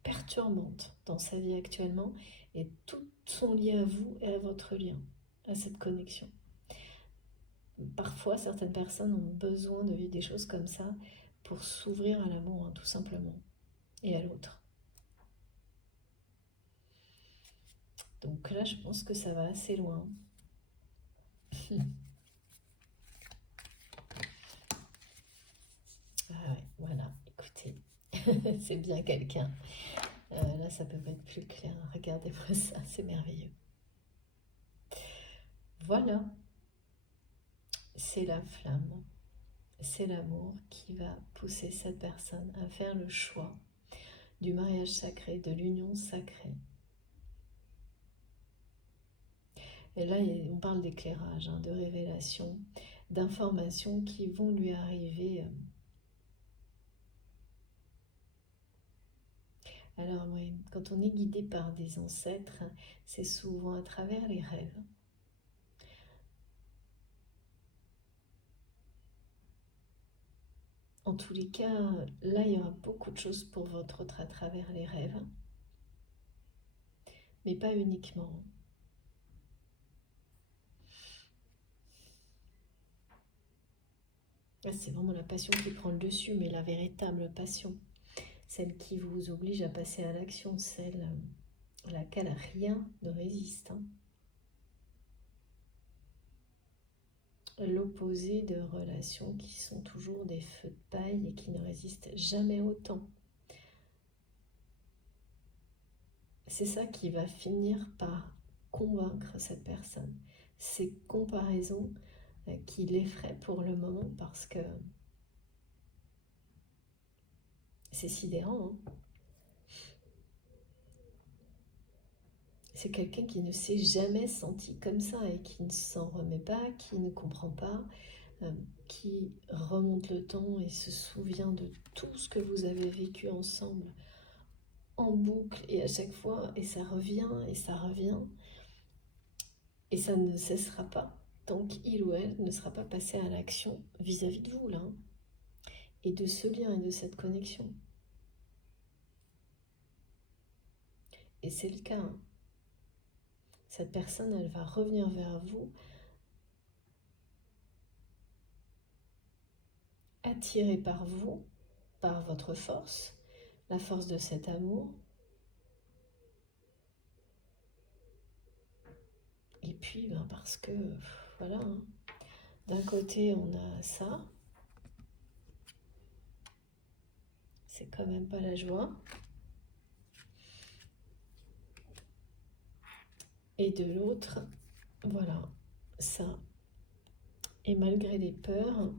perturbante dans sa vie actuellement, et toutes sont liées à vous et à votre lien, à cette connexion. Parfois, certaines personnes ont besoin de vivre des choses comme ça pour s'ouvrir à l'amour, hein, tout simplement, et à l'autre. Donc là, je pense que ça va assez loin. Ah ouais, voilà, écoutez, c'est bien quelqu'un. Là, ça peut pas être plus clair. Regardez-moi ça, c'est merveilleux. Voilà, c'est la flamme, c'est l'amour qui va pousser cette personne à faire le choix du mariage sacré, de l'union sacrée. Et là, on parle d'éclairage, hein, de révélation, d'informations qui vont lui arriver. Alors oui, quand on est guidé par des ancêtres, c'est souvent à travers les rêves. En tous les cas, là, il y aura beaucoup de choses pour votre autre à travers les rêves, mais pas uniquement. C'est vraiment la passion qui prend le dessus, mais la véritable passion, celle qui vous oblige à passer à l'action, celle à laquelle rien ne résiste. L'opposé de relations qui sont toujours des feux de paille et qui ne résistent jamais au temps. C'est ça qui va finir par convaincre cette personne. Ces comparaisons qui l'effraient pour le moment parce que c'est sidérant. C'est quelqu'un qui ne s'est jamais senti comme ça et qui ne s'en remet pas, qui ne comprend pas, qui remonte le temps et se souvient de tout ce que vous avez vécu ensemble en boucle et à chaque fois, et ça revient et ça revient et ça ne cessera pas tant qu'il ou elle ne sera pas passé à l'action vis-à-vis de vous là, et de ce lien et de cette connexion. Et c'est le cas. Cette personne, elle va revenir vers vous attirée par vous, par votre force, la force de cet amour. Et puis, parce que, voilà, hein, d'un côté, on a ça. C'est quand même pas la joie. Et de l'autre, voilà, ça. Et malgré les peurs,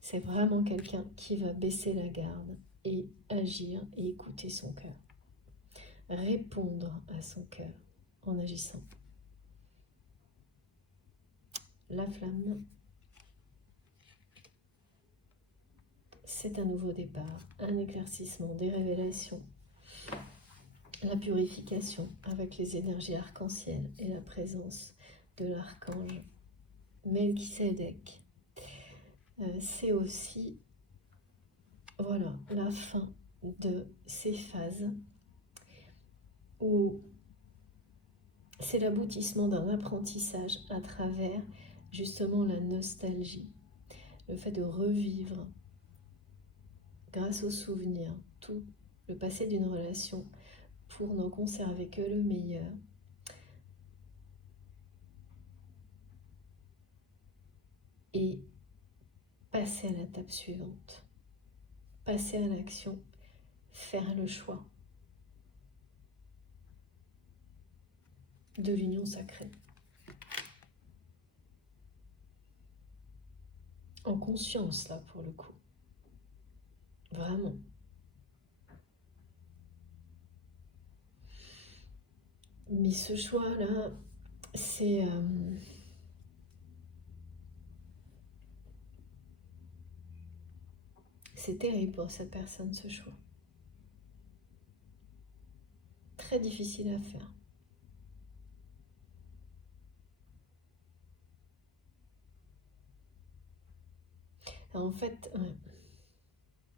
c'est vraiment quelqu'un qui va baisser la garde et agir et écouter son cœur. Répondre à son cœur en agissant. La flamme, c'est un nouveau départ, un éclaircissement, des révélations, la purification avec les énergies arc-en-ciel et la présence de l'archange Melchisédek. C'est aussi, voilà, la fin de ces phases où c'est l'aboutissement d'un apprentissage à travers justement la nostalgie, le fait de revivre grâce aux souvenirs tout le passé d'une relation pour n'en conserver que le meilleur. Et passer à la l'étape suivante, passer à l'action, faire le choix de l'union sacrée. En conscience, là, pour le coup. Vraiment. Mais ce choix-là, c'est terrible pour cette personne, ce choix. Très difficile à faire. Alors, en fait,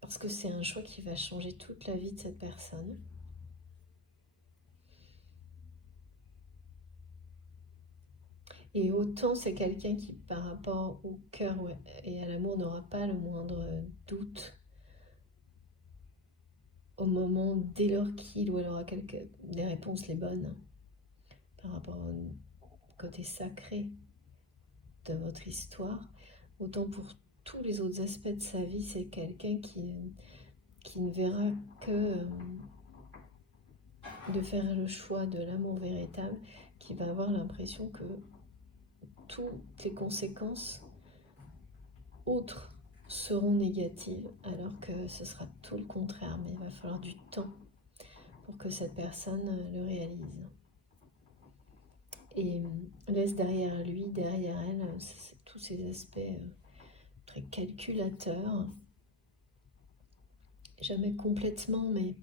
parce que c'est un choix qui va changer toute la vie de cette personne. Et autant c'est quelqu'un qui, par rapport au cœur et à l'amour, n'aura pas le moindre doute au moment, dès lors qu'il ou elle aura des réponses les bonnes, hein, par rapport au côté sacré de votre histoire, autant pour tous les autres aspects de sa vie, c'est quelqu'un qui ne verra que de faire le choix de l'amour véritable, qui va avoir l'impression que toutes les conséquences autres seront négatives, alors que ce sera tout le contraire, mais il va falloir du temps pour que cette personne le réalise. Et laisse derrière lui, derrière elle, tous ces aspects très calculateurs, jamais complètement, mais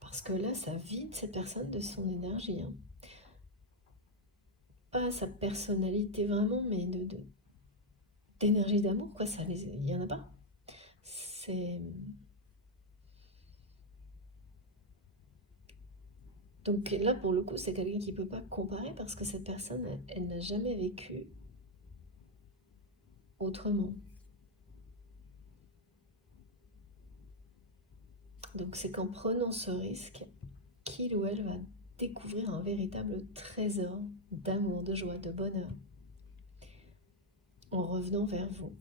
parce que là, ça vide cette personne de son énergie, hein. Pas sa personnalité vraiment, mais d'énergie d'amour, quoi. Il n'y en a pas. Donc là, pour le coup, c'est quelqu'un qui ne peut pas comparer parce que cette personne, elle n'a jamais vécu autrement. Donc c'est qu'en prenant ce risque, qu'il ou elle va découvrir un véritable trésor d'amour, de joie, de bonheur, en revenant vers vous.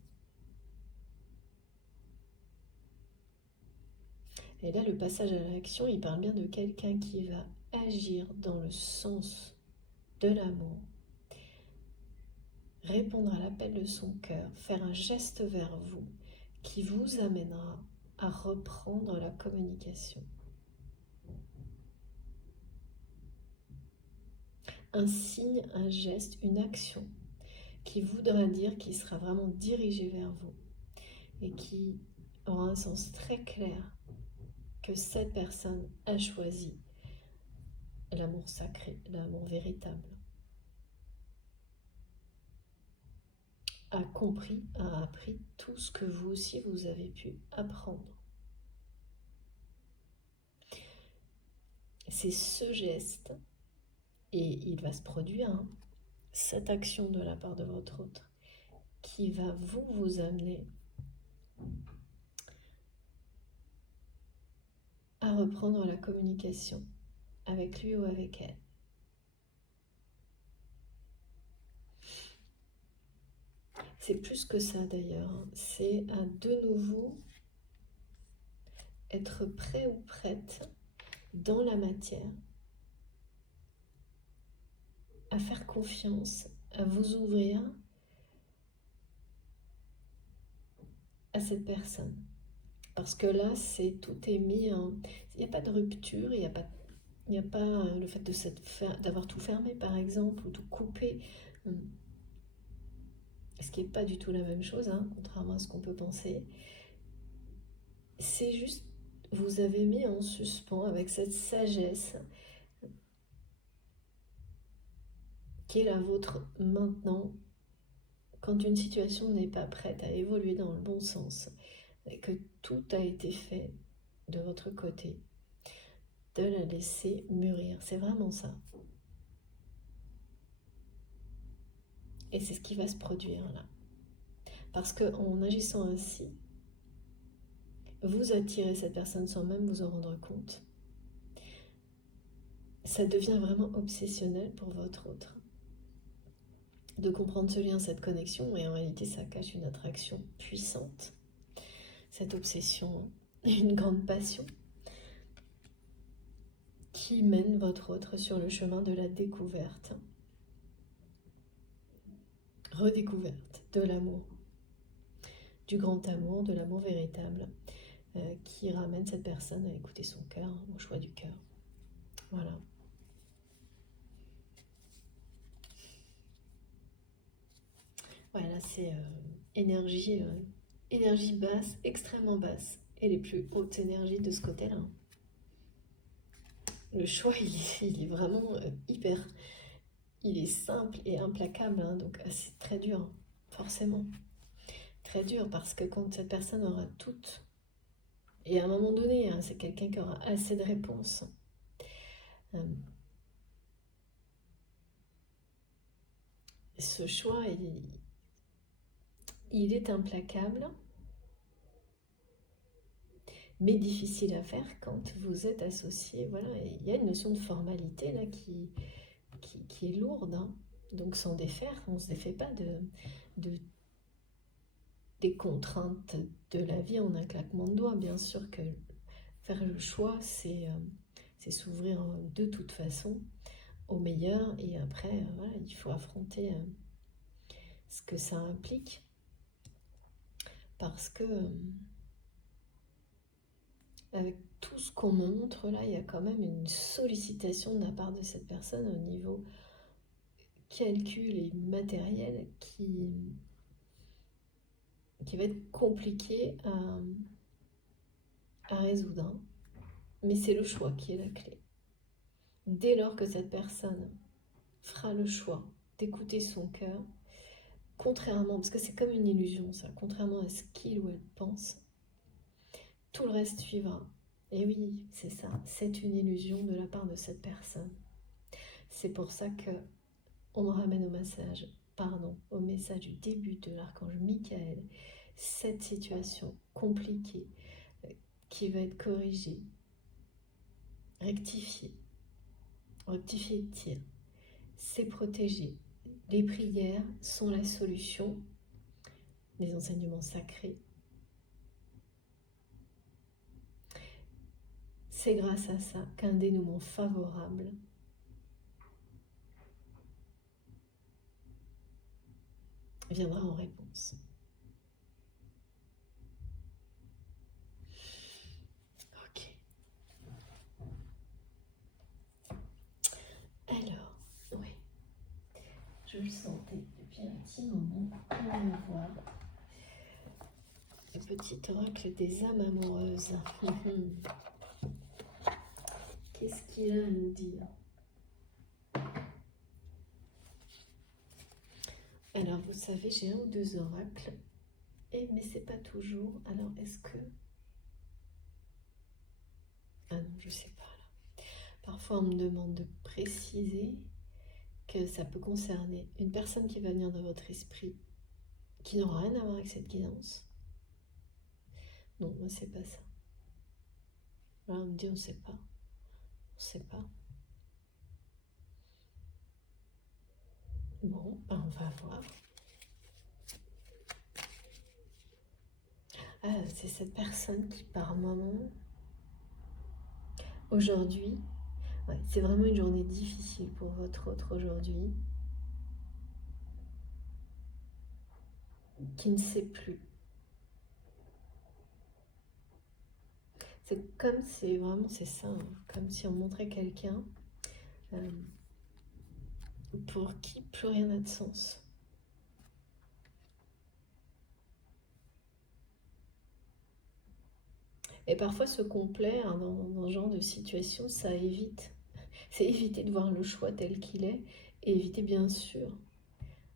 Et là, le passage à l'action, il parle bien de quelqu'un qui va agir dans le sens de l'amour, répondre à l'appel de son cœur, faire un geste vers vous qui vous amènera à reprendre la communication. Un signe, un geste, une action qui voudra dire qu'il sera vraiment dirigé vers vous et qui aura un sens très clair que cette personne a choisi l'amour sacré, l'amour véritable, a compris, a appris tout ce que vous aussi vous avez pu apprendre. C'est ce geste, et il va se produire, hein, cette action de la part de votre autre, qui va vous amener à reprendre la communication avec lui ou avec elle. C'est plus que ça d'ailleurs, hein. C'est à de nouveau être prêt ou prête dans la matière, à faire confiance, à vous ouvrir à cette personne. Parce que là, tout est mis en... Il n'y a pas de rupture, il n'y a pas le fait d'avoir tout fermé, par exemple, ou tout coupé. Ce qui n'est pas du tout la même chose, hein, contrairement à ce qu'on peut penser. C'est juste, vous avez mis en suspens avec cette sagesse qui est la vôtre maintenant, quand une situation n'est pas prête à évoluer dans le bon sens, et que tout a été fait de votre côté, de la laisser mûrir. C'est vraiment ça. Et c'est ce qui va se produire là. Parce qu'en agissant ainsi, vous attirez cette personne sans même vous en rendre compte. Ça devient vraiment obsessionnel pour votre autre. De comprendre ce lien, cette connexion, et en réalité ça cache une attraction puissante. Cette obsession, une grande passion qui mène votre autre sur le chemin de la découverte, redécouverte de l'amour, du grand amour, de l'amour véritable, qui ramène cette personne à écouter son cœur, au choix du cœur. Voilà. Voilà, c'est énergie basse, extrêmement basse, et les plus hautes énergies de ce côté-là. Le choix, il est vraiment hyper... Il est simple et implacable, hein, donc c'est très dur, forcément. Très dur, parce que quand cette personne aura toutes, et à un moment donné, hein, c'est quelqu'un qui aura assez de réponses, ce choix, il est implacable, mais difficile à faire quand vous êtes associé. Voilà, et il y a une notion de formalité là qui est lourde, hein. Donc s'en défaire, on ne se défait pas des contraintes de la vie en un claquement de doigts. Bien sûr que faire le choix, c'est s'ouvrir de toute façon au meilleur, et après, voilà, il faut affronter ce que ça implique, parce que avec tout ce qu'on montre là, il y a quand même une sollicitation de la part de cette personne au niveau calcul et matériel qui va être compliqué à résoudre, hein. Mais c'est le choix qui est la clé. Dès lors que cette personne fera le choix d'écouter son cœur, contrairement, parce que c'est comme une illusion ça, contrairement à ce qu'il ou elle pense, tout le reste suivra. Et oui, c'est ça, c'est une illusion de la part de cette personne. C'est pour ça que on me ramène au message du début de l'archange Michael, cette situation compliquée qui va être corrigée, rectifiée de tir, c'est protégé. Les prières sont la solution, les enseignements sacrés. C'est grâce à ça qu'un dénouement favorable viendra en réponse. Ok. Alors, oui, je le sentais depuis un petit moment. On va voir le petit oracle des âmes amoureuses. Qu'est-ce qu'il a à nous dire? Alors, vous savez, j'ai un ou deux oracles, mais c'est pas toujours. Alors, est-ce que... Ah non, je sais pas là. Parfois, on me demande de préciser que ça peut concerner une personne qui va venir dans votre esprit, qui n'aura rien à voir avec cette guidance. Non, moi, c'est pas ça. Là, on me dit, on sait pas. On sait pas. Bon, ben on va voir. Ah, c'est cette personne qui, par moment, aujourd'hui, ouais, c'est vraiment une journée difficile pour votre autre aujourd'hui, qui ne sait plus. C'est comme si, vraiment, c'est ça, hein, comme si on montrait quelqu'un pour qui plus rien n'a de sens. Et parfois, ce complet, hein, dans ce genre de situation, ça évite. C'est éviter de voir le choix tel qu'il est, et éviter, bien sûr,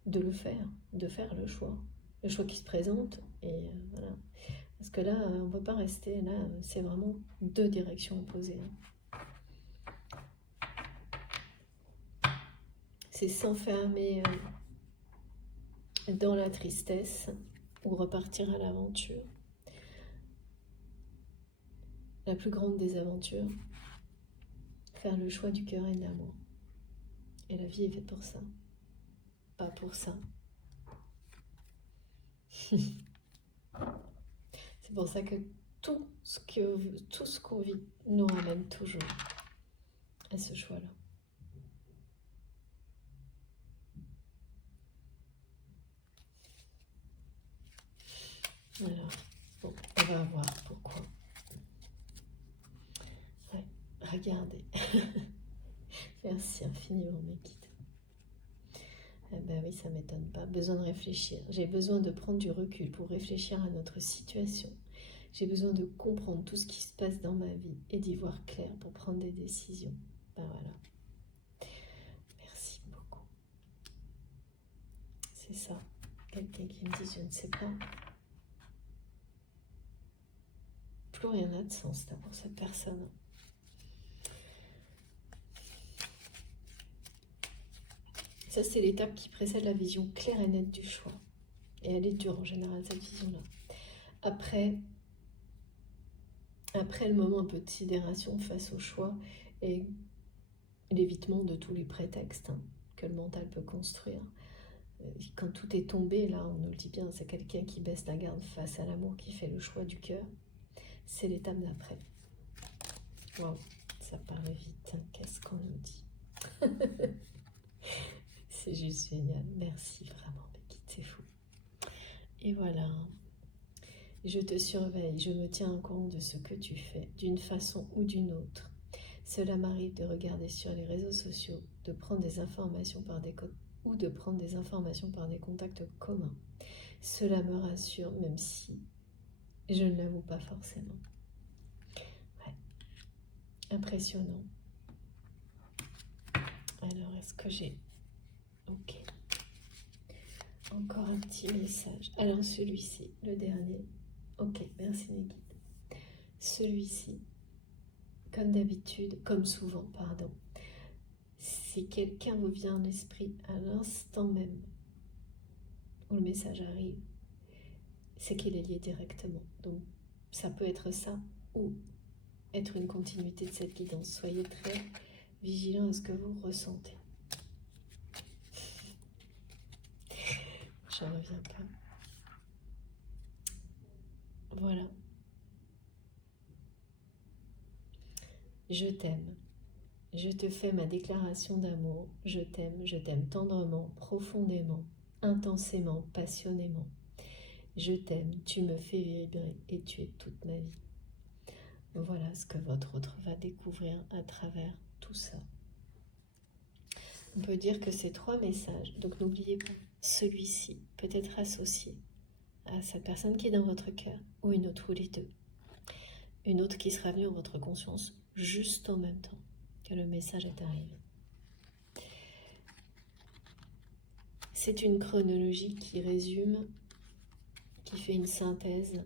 de le faire, de faire le choix qui se présente, et voilà. Parce que là, on ne peut pas rester, là, c'est vraiment deux directions opposées. C'est s'enfermer dans la tristesse ou repartir à l'aventure. La plus grande des aventures, faire le choix du cœur et de l'amour. Et la vie est faite pour ça, pas pour ça. C'est pour ça que tout ce qu'on vit nous ramène toujours à ce choix-là. Alors, bon, on va voir pourquoi. Ouais, regardez. Merci infiniment, mes guides. Eh ben oui, ça ne m'étonne pas. Besoin de réfléchir. J'ai besoin de prendre du recul pour réfléchir à notre situation. J'ai besoin de comprendre tout ce qui se passe dans ma vie et d'y voir clair pour prendre des décisions. Ben voilà. Merci beaucoup. C'est ça. Quelqu'un qui me dit je ne sais pas. Plus rien n'a de sens là pour cette personne. Ça, c'est l'étape qui précède la vision claire et nette du choix. Et elle est dure en général, cette vision-là. Après le moment un peu de sidération face au choix et l'évitement de tous les prétextes que le mental peut construire. Quand tout est tombé, là, on nous le dit bien, c'est quelqu'un qui baisse la garde face à l'amour, qui fait le choix du cœur. C'est l'étape d'après. Waouh, ça paraît vite. Qu'est-ce qu'on nous dit? C'est juste génial. Merci vraiment, Béquite, c'est fou. Et voilà. Je te surveille, je me tiens au courant de ce que tu fais, d'une façon ou d'une autre. Cela m'arrive de regarder sur les réseaux sociaux, de prendre des informations par des contacts communs. Cela me rassure, même si je ne l'avoue pas forcément. Ouais. Impressionnant. Alors, est-ce que j'ai... Ok. Encore un petit message. Alors, celui-ci, le dernier. Ok, merci les guides. Celui-ci, comme d'habitude, comme souvent, pardon. Si quelqu'un vous vient à l'esprit à l'instant même où le message arrive, c'est qu'il est lié directement. Donc, ça peut être ça ou être une continuité de cette guidance. Soyez très vigilants à ce que vous ressentez. J'en reviens pas. Voilà. Je t'aime. Je te fais ma déclaration d'amour. Je t'aime tendrement, profondément, intensément, passionnément. Je t'aime, tu me fais vibrer et tu es toute ma vie. Voilà ce que votre autre va découvrir à travers tout ça. On peut dire que ces 3 messages, donc n'oubliez pas, celui-ci peut être associé à cette personne qui est dans votre cœur ou une autre ou les deux. Une autre qui sera venue en votre conscience juste en même temps que le message est arrivé. C'est une chronologie qui résume, qui fait une synthèse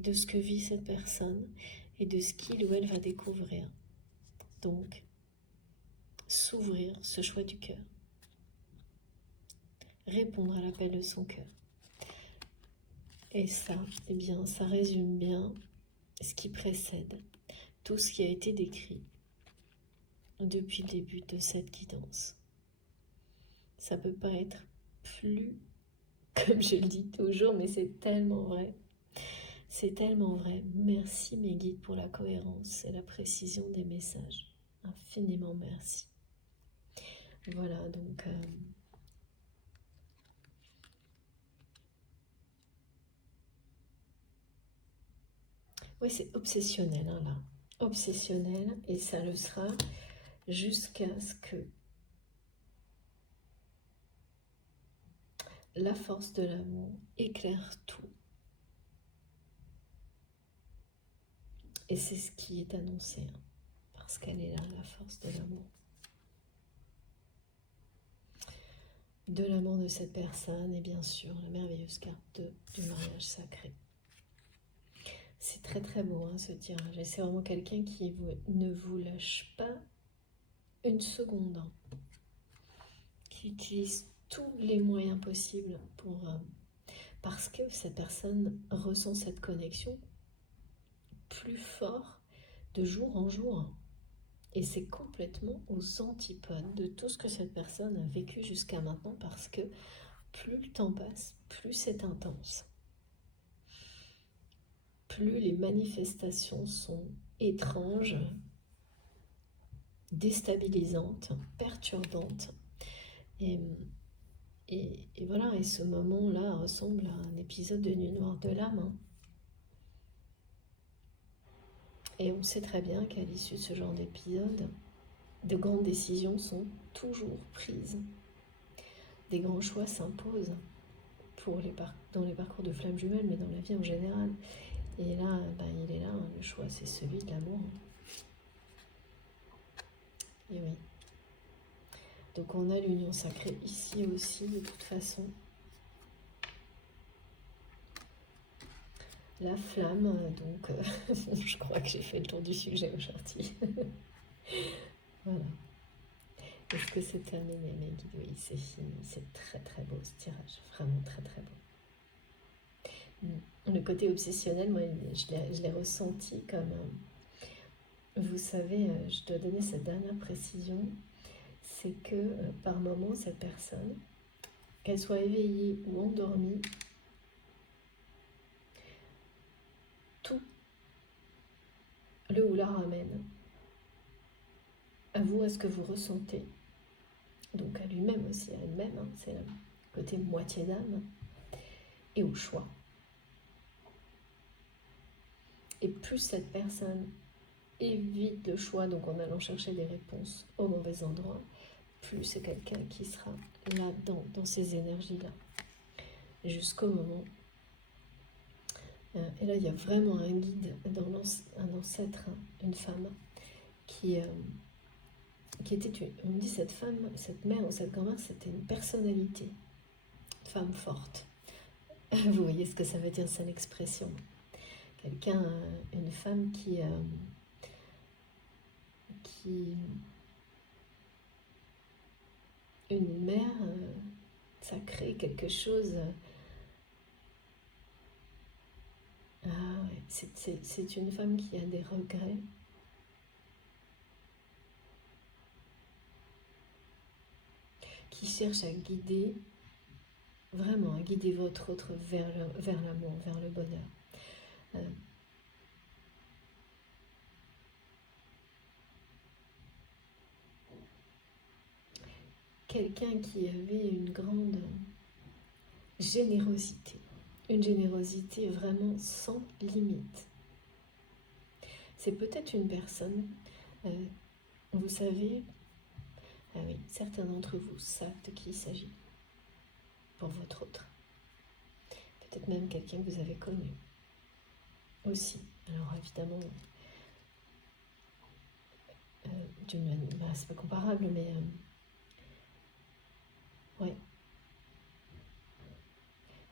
de ce que vit cette personne et de ce qu'il ou elle va découvrir. Donc, s'ouvrir, ce choix du cœur. Répondre à l'appel de son cœur. Et ça, eh bien, ça résume bien ce qui précède tout ce qui a été décrit depuis le début de cette guidance. Ça peut pas être plus, comme je le dis toujours, mais c'est tellement vrai. C'est tellement vrai. Merci mes guides pour la cohérence et la précision des messages. Infiniment merci. Voilà, donc... oui, c'est obsessionnel, hein, là. Obsessionnel, et ça le sera jusqu'à ce que la force de l'amour éclaire tout. Et c'est ce qui est annoncé, hein, parce qu'elle est là, la force de l'amour. De l'amour de cette personne, et bien sûr, la merveilleuse carte du mariage sacré. C'est très très beau, hein, ce tirage. Et c'est vraiment quelqu'un qui ne vous lâche pas une seconde, hein, qui utilise tous les moyens possibles pour... parce que cette personne ressent cette connexion plus fort de jour en jour. Et c'est complètement aux antipodes de tout ce que cette personne a vécu jusqu'à maintenant, parce que plus le temps passe, plus c'est intense. Plus les manifestations sont étranges, déstabilisantes, perturbantes. Et voilà, et ce moment-là ressemble à un épisode de Nuit Noire de l'âme, hein. Et on sait très bien qu'à l'issue de ce genre d'épisode, de grandes décisions sont toujours prises. Des grands choix s'imposent dans les parcours de flammes jumelles, mais dans la vie en général. Et là, il est là, hein, le choix, c'est celui de l'amour. Et oui. Donc on a l'union sacrée ici aussi, de toute façon. La flamme, donc je crois que j'ai fait le tour du sujet aujourd'hui. Voilà. Est-ce que c'est terminé, mes guides? Oui, c'est fini. C'est très très beau ce tirage. Vraiment très très beau. Le côté obsessionnel, moi, je l'ai ressenti comme... vous savez, je dois donner cette dernière précision. C'est que par moment, cette personne, qu'elle soit éveillée ou endormie, tout le ou la ramène à vous, à ce que vous ressentez. Donc à lui-même aussi, à elle-même, hein, c'est le côté moitié d'âme, et au choix. Et plus cette personne évite le choix, donc en allant chercher des réponses au mauvais endroit, plus c'est quelqu'un qui sera là-dedans, dans ces énergies-là, jusqu'au moment. Et là, il y a vraiment un guide, un ancêtre, une femme, qui était, on me dit, cette femme, cette mère ou cette grand-mère, c'était une personnalité, une femme forte. Vous voyez ce que ça veut dire, c'est l'expression. Quelqu'un, une femme qui une mère, ça crée quelque chose. Ah ouais, c'est une femme qui a des regrets. Qui cherche à guider, vraiment à guider votre autre vers l'amour, vers le bonheur. Quelqu'un qui avait une grande générosité, une générosité vraiment sans limite. C'est peut-être une personne, vous savez, ah oui, certains d'entre vous savent de qui il s'agit pour votre autre. Peut-être même quelqu'un que vous avez connu aussi. Alors évidemment, c'est pas comparable, mais ouais.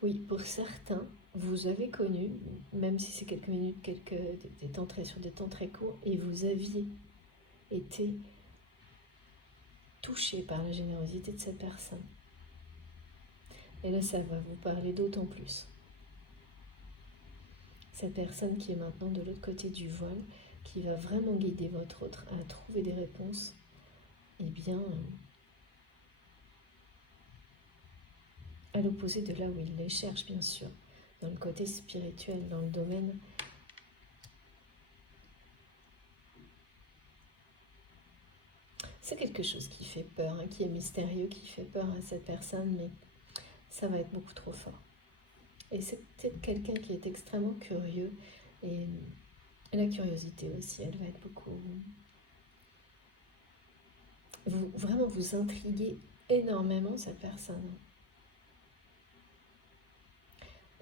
Oui, pour certains, vous avez connu, même si c'est quelques minutes, des temps sur des temps très courts, et vous aviez été touché par la générosité de cette personne. Et là, ça va vous parler d'autant plus. Cette personne qui est maintenant de l'autre côté du voile, qui va vraiment guider votre autre à trouver des réponses, eh bien, à l'opposé de là où il les cherche, bien sûr, dans le côté spirituel, dans le domaine. C'est quelque chose qui fait peur, hein, qui est mystérieux, qui fait peur à cette personne, mais ça va être beaucoup trop fort. Et c'est peut-être quelqu'un qui est extrêmement curieux, et la curiosité aussi, elle va être beaucoup... Vraiment vous intriguez énormément cette personne.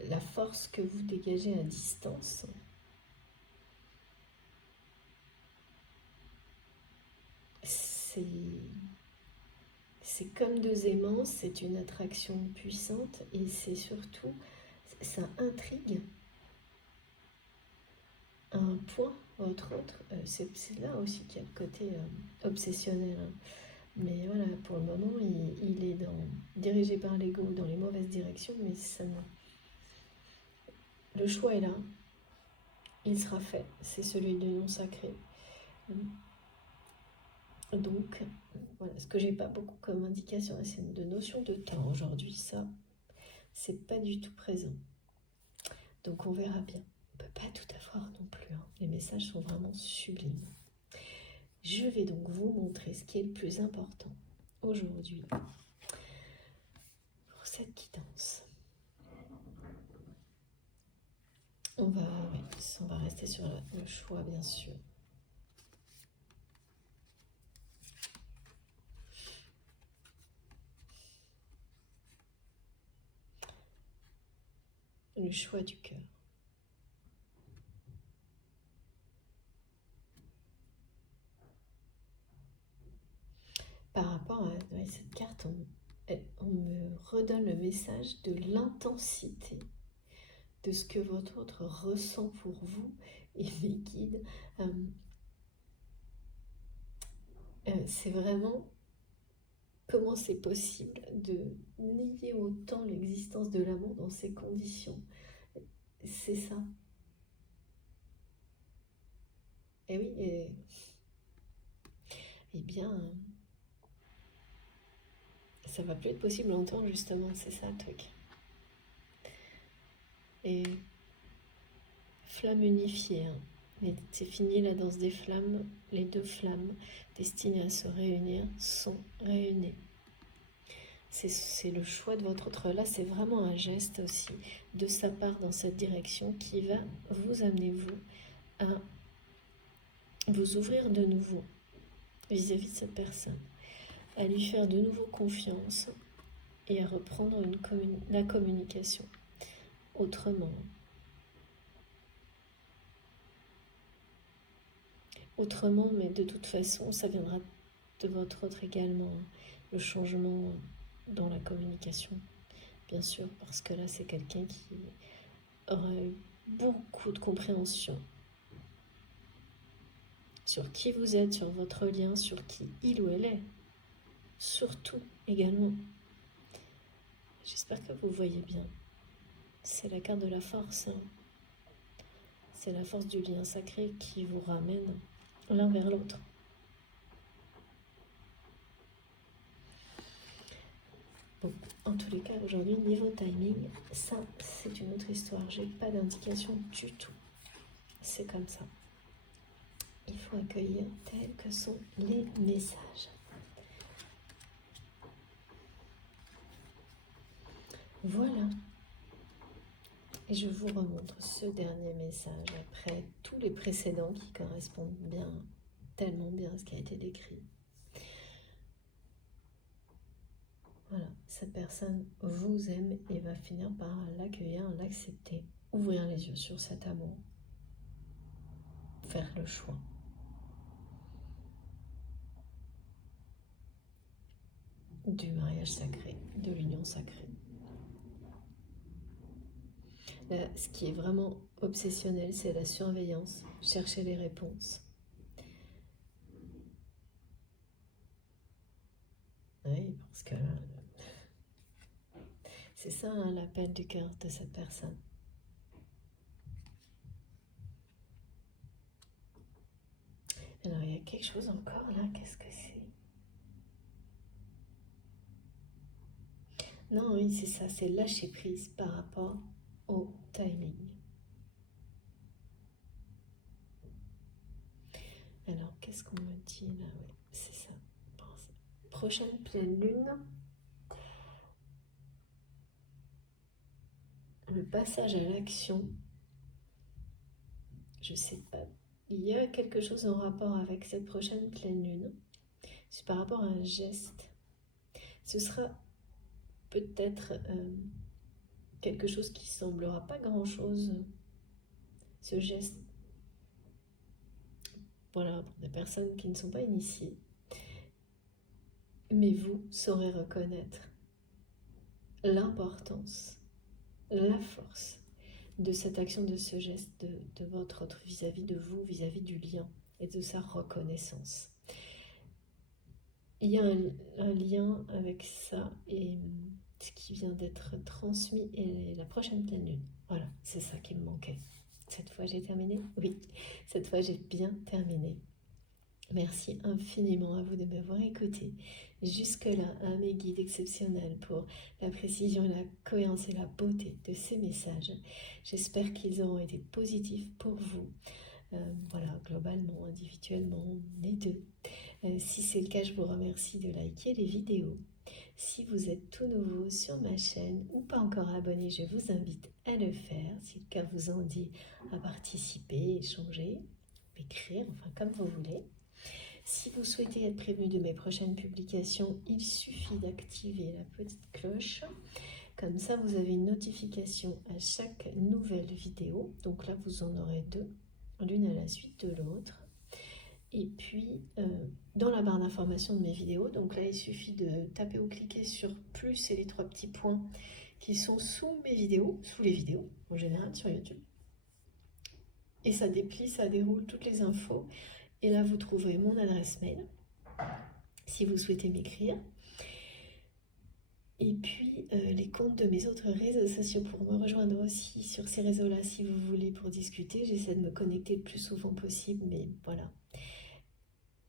La force que vous dégagez à distance, c'est comme deux aimants, c'est une attraction puissante, et c'est surtout, ça intrigue à un point, autre, c'est là aussi qu'il y a le côté obsessionnel. Hein. Mais voilà, pour le moment, il est dirigé par l'ego dans les mauvaises directions, mais le choix est là, il sera fait, c'est celui du non sacré. Donc, voilà, ce que j'ai pas beaucoup comme indication, c'est de notion de temps aujourd'hui, ça, c'est pas du tout présent. Donc on verra bien. On peut pas tout avoir non plus, hein. Les messages sont vraiment sublimes. Je vais donc vous montrer ce qui est le plus important aujourd'hui pour cette guidance. On va rester sur le choix, bien sûr. Le choix du cœur. Par rapport à cette carte, on me redonne le message de l'intensité de ce que votre autre ressent pour vous, et mes guides. C'est vraiment Comment c'est possible de nier autant l'existence de l'amour dans ces conditions? C'est ça. Et oui, et bien, ça va plus être possible longtemps, justement, c'est ça le truc. Et flamme unifiée, hein. C'est fini la danse des flammes, les deux flammes destinées à se réunir sont réunies. C'est le choix de votre autre. Là, c'est vraiment un geste aussi de sa part dans cette direction qui va vous amener, vous, à vous ouvrir de nouveau vis-à-vis de cette personne, à lui faire de nouveau confiance et à reprendre la communication autrement. Autrement, mais de toute façon, ça viendra de votre autre également, le changement dans la communication, bien sûr, parce que là, c'est quelqu'un qui aura eu beaucoup de compréhension sur qui vous êtes, sur votre lien, sur qui il ou elle est, surtout également. J'espère que vous voyez bien. C'est la carte de la force, hein. C'est la force du lien sacré qui vous ramène l'un vers l'autre. Bon, en tous les cas, aujourd'hui, niveau timing, ça, c'est une autre histoire. J'ai pas d'indication du tout. C'est comme ça. Il faut accueillir tels que sont les messages. Voilà. Et je vous remontre ce dernier message après tous les précédents qui correspondent bien, tellement bien à ce qui a été décrit. Voilà, cette personne vous aime et va finir par l'accueillir, l'accepter, ouvrir les yeux sur cet amour, faire le choix. Du mariage sacré, de l'union sacrée. Là, ce qui est vraiment obsessionnel, c'est la surveillance, chercher les réponses. Oui, parce que c'est ça, hein, l'appel du cœur de cette personne. Alors, il y a quelque chose encore là, qu'est-ce que c'est? Non, oui, c'est ça, c'est lâcher prise par rapport au timing. Alors, qu'est-ce qu'on me dit là? Oui, c'est ça. Prochaine pleine lune. Le passage à l'action. Je sais pas. Il y a quelque chose en rapport avec cette prochaine pleine lune. C'est par rapport à un geste. Ce sera peut-être quelque chose qui semblera pas grand-chose. Ce geste. Voilà, pour des personnes qui ne sont pas initiées. Mais vous saurez reconnaître l'importance, la force de cette action, de ce geste de votre autre vis-à-vis de vous, vis-à-vis du lien et de sa reconnaissance. Il y a un lien avec ça et ce qui vient d'être transmis et la prochaine pleine lune. Voilà, c'est ça qui me manquait. Cette fois, j'ai terminé? Oui, cette fois, j'ai bien terminé. Merci infiniment à vous de m'avoir écouté jusque-là, à mes guides exceptionnels pour la précision, la cohérence et la beauté de ces messages. J'espère qu'ils auront été positifs pour vous. Voilà, globalement, individuellement, les deux. Si c'est le cas, je vous remercie de liker les vidéos. Si vous êtes tout nouveau sur ma chaîne ou pas encore abonné, je vous invite à le faire. Si le cœur vous en dit, à participer, échanger, écrire, enfin comme vous voulez. Si vous souhaitez être prévenu de mes prochaines publications, il suffit d'activer la petite cloche. Comme ça, vous avez une notification à chaque nouvelle vidéo. Donc là, vous en aurez deux, l'une à la suite de l'autre. Et puis, dans la barre d'information de mes vidéos, donc là, il suffit de taper ou cliquer sur plus et les trois petits points qui sont sous mes vidéos, sous les vidéos, en général sur YouTube. Et ça déplie, ça déroule toutes les infos. Et là, vous trouverez mon adresse mail, si vous souhaitez m'écrire. Et puis les comptes de mes autres réseaux sociaux pour me rejoindre aussi sur ces réseaux-là si vous voulez pour discuter. J'essaie de me connecter le plus souvent possible, mais voilà.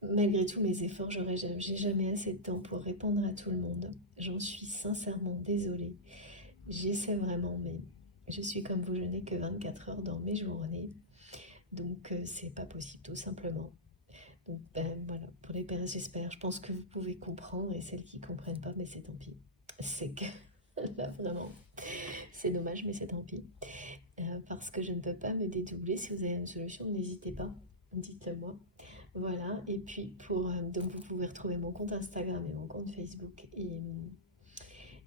Malgré tous mes efforts, j'ai jamais assez de temps pour répondre à tout le monde. J'en suis sincèrement désolée. J'essaie vraiment, mais je suis comme vous, je n'ai que 24 heures dans mes journées. Donc c'est pas possible tout simplement. Donc ben voilà, pour les pères, j'espère, je pense que vous pouvez comprendre et celles qui comprennent pas, mais c'est tant pis. C'est que là vraiment, c'est dommage, mais c'est tant pis. Parce que je ne peux pas me dédoubler. Si vous avez une solution, n'hésitez pas, dites-le moi. Voilà, et puis donc vous pouvez retrouver mon compte Instagram et mon compte Facebook et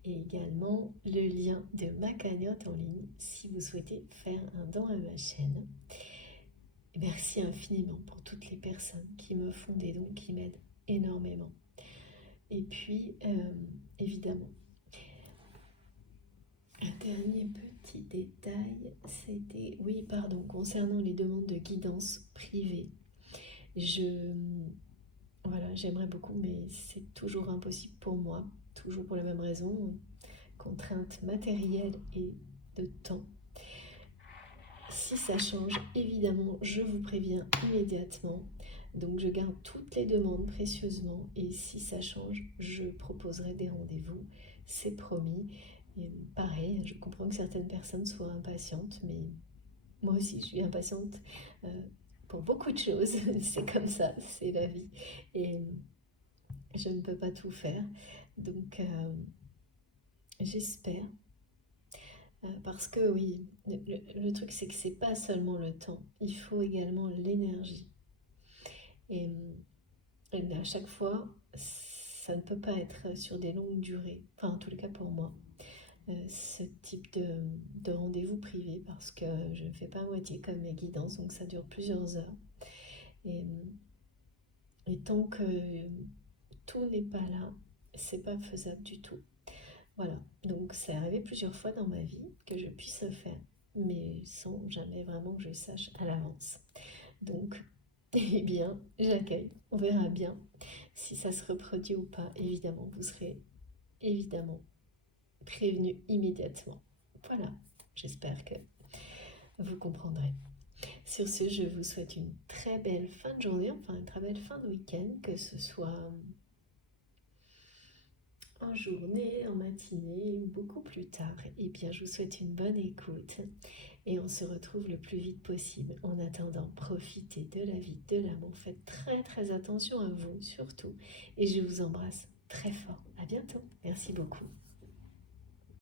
également le lien de ma cagnotte en ligne si vous souhaitez faire un don à ma chaîne. Merci infiniment pour toutes les personnes qui me font des dons, qui m'aident énormément. Et puis, évidemment, un dernier petit détail, c'était, oui, pardon, concernant les demandes de guidance privée. Voilà, j'aimerais beaucoup, mais c'est toujours impossible pour moi, toujours pour la même raison, contrainte matérielle et de temps. Si ça change, évidemment, je vous préviens immédiatement. Donc je garde toutes les demandes précieusement et si ça change, je proposerai des rendez-vous, c'est promis. Et pareil, je comprends que certaines personnes soient impatientes, mais moi aussi je suis impatiente pour beaucoup de choses. C'est comme ça, c'est la vie. Et je ne peux pas tout faire. Donc j'espère. Parce que oui, le truc c'est que c'est pas seulement le temps, il faut également l'énergie. Et, et à chaque fois, ça ne peut pas être sur des longues durées, enfin en tout cas pour moi, ce type de rendez-vous privé, parce que je ne fais pas à moitié comme mes guidances, donc ça dure plusieurs heures. Et, et tant que tout n'est pas là, c'est pas faisable du tout. Voilà, donc c'est arrivé plusieurs fois dans ma vie que je puisse le faire, mais sans jamais vraiment que je sache à l'avance. Donc, eh bien, j'accueille. On verra bien si ça se reproduit ou pas. Évidemment, vous serez évidemment prévenu immédiatement. Voilà, j'espère que vous comprendrez. Sur ce, je vous souhaite une très belle fin de journée, enfin une très belle fin de week-end, que ce soit en journée, en matinée ou beaucoup plus tard. Eh bien, je vous souhaite une bonne écoute et on se retrouve le plus vite possible. En attendant, profitez de la vie, de l'amour. Faites très très attention à vous surtout et je vous embrasse très fort. À bientôt. Merci beaucoup.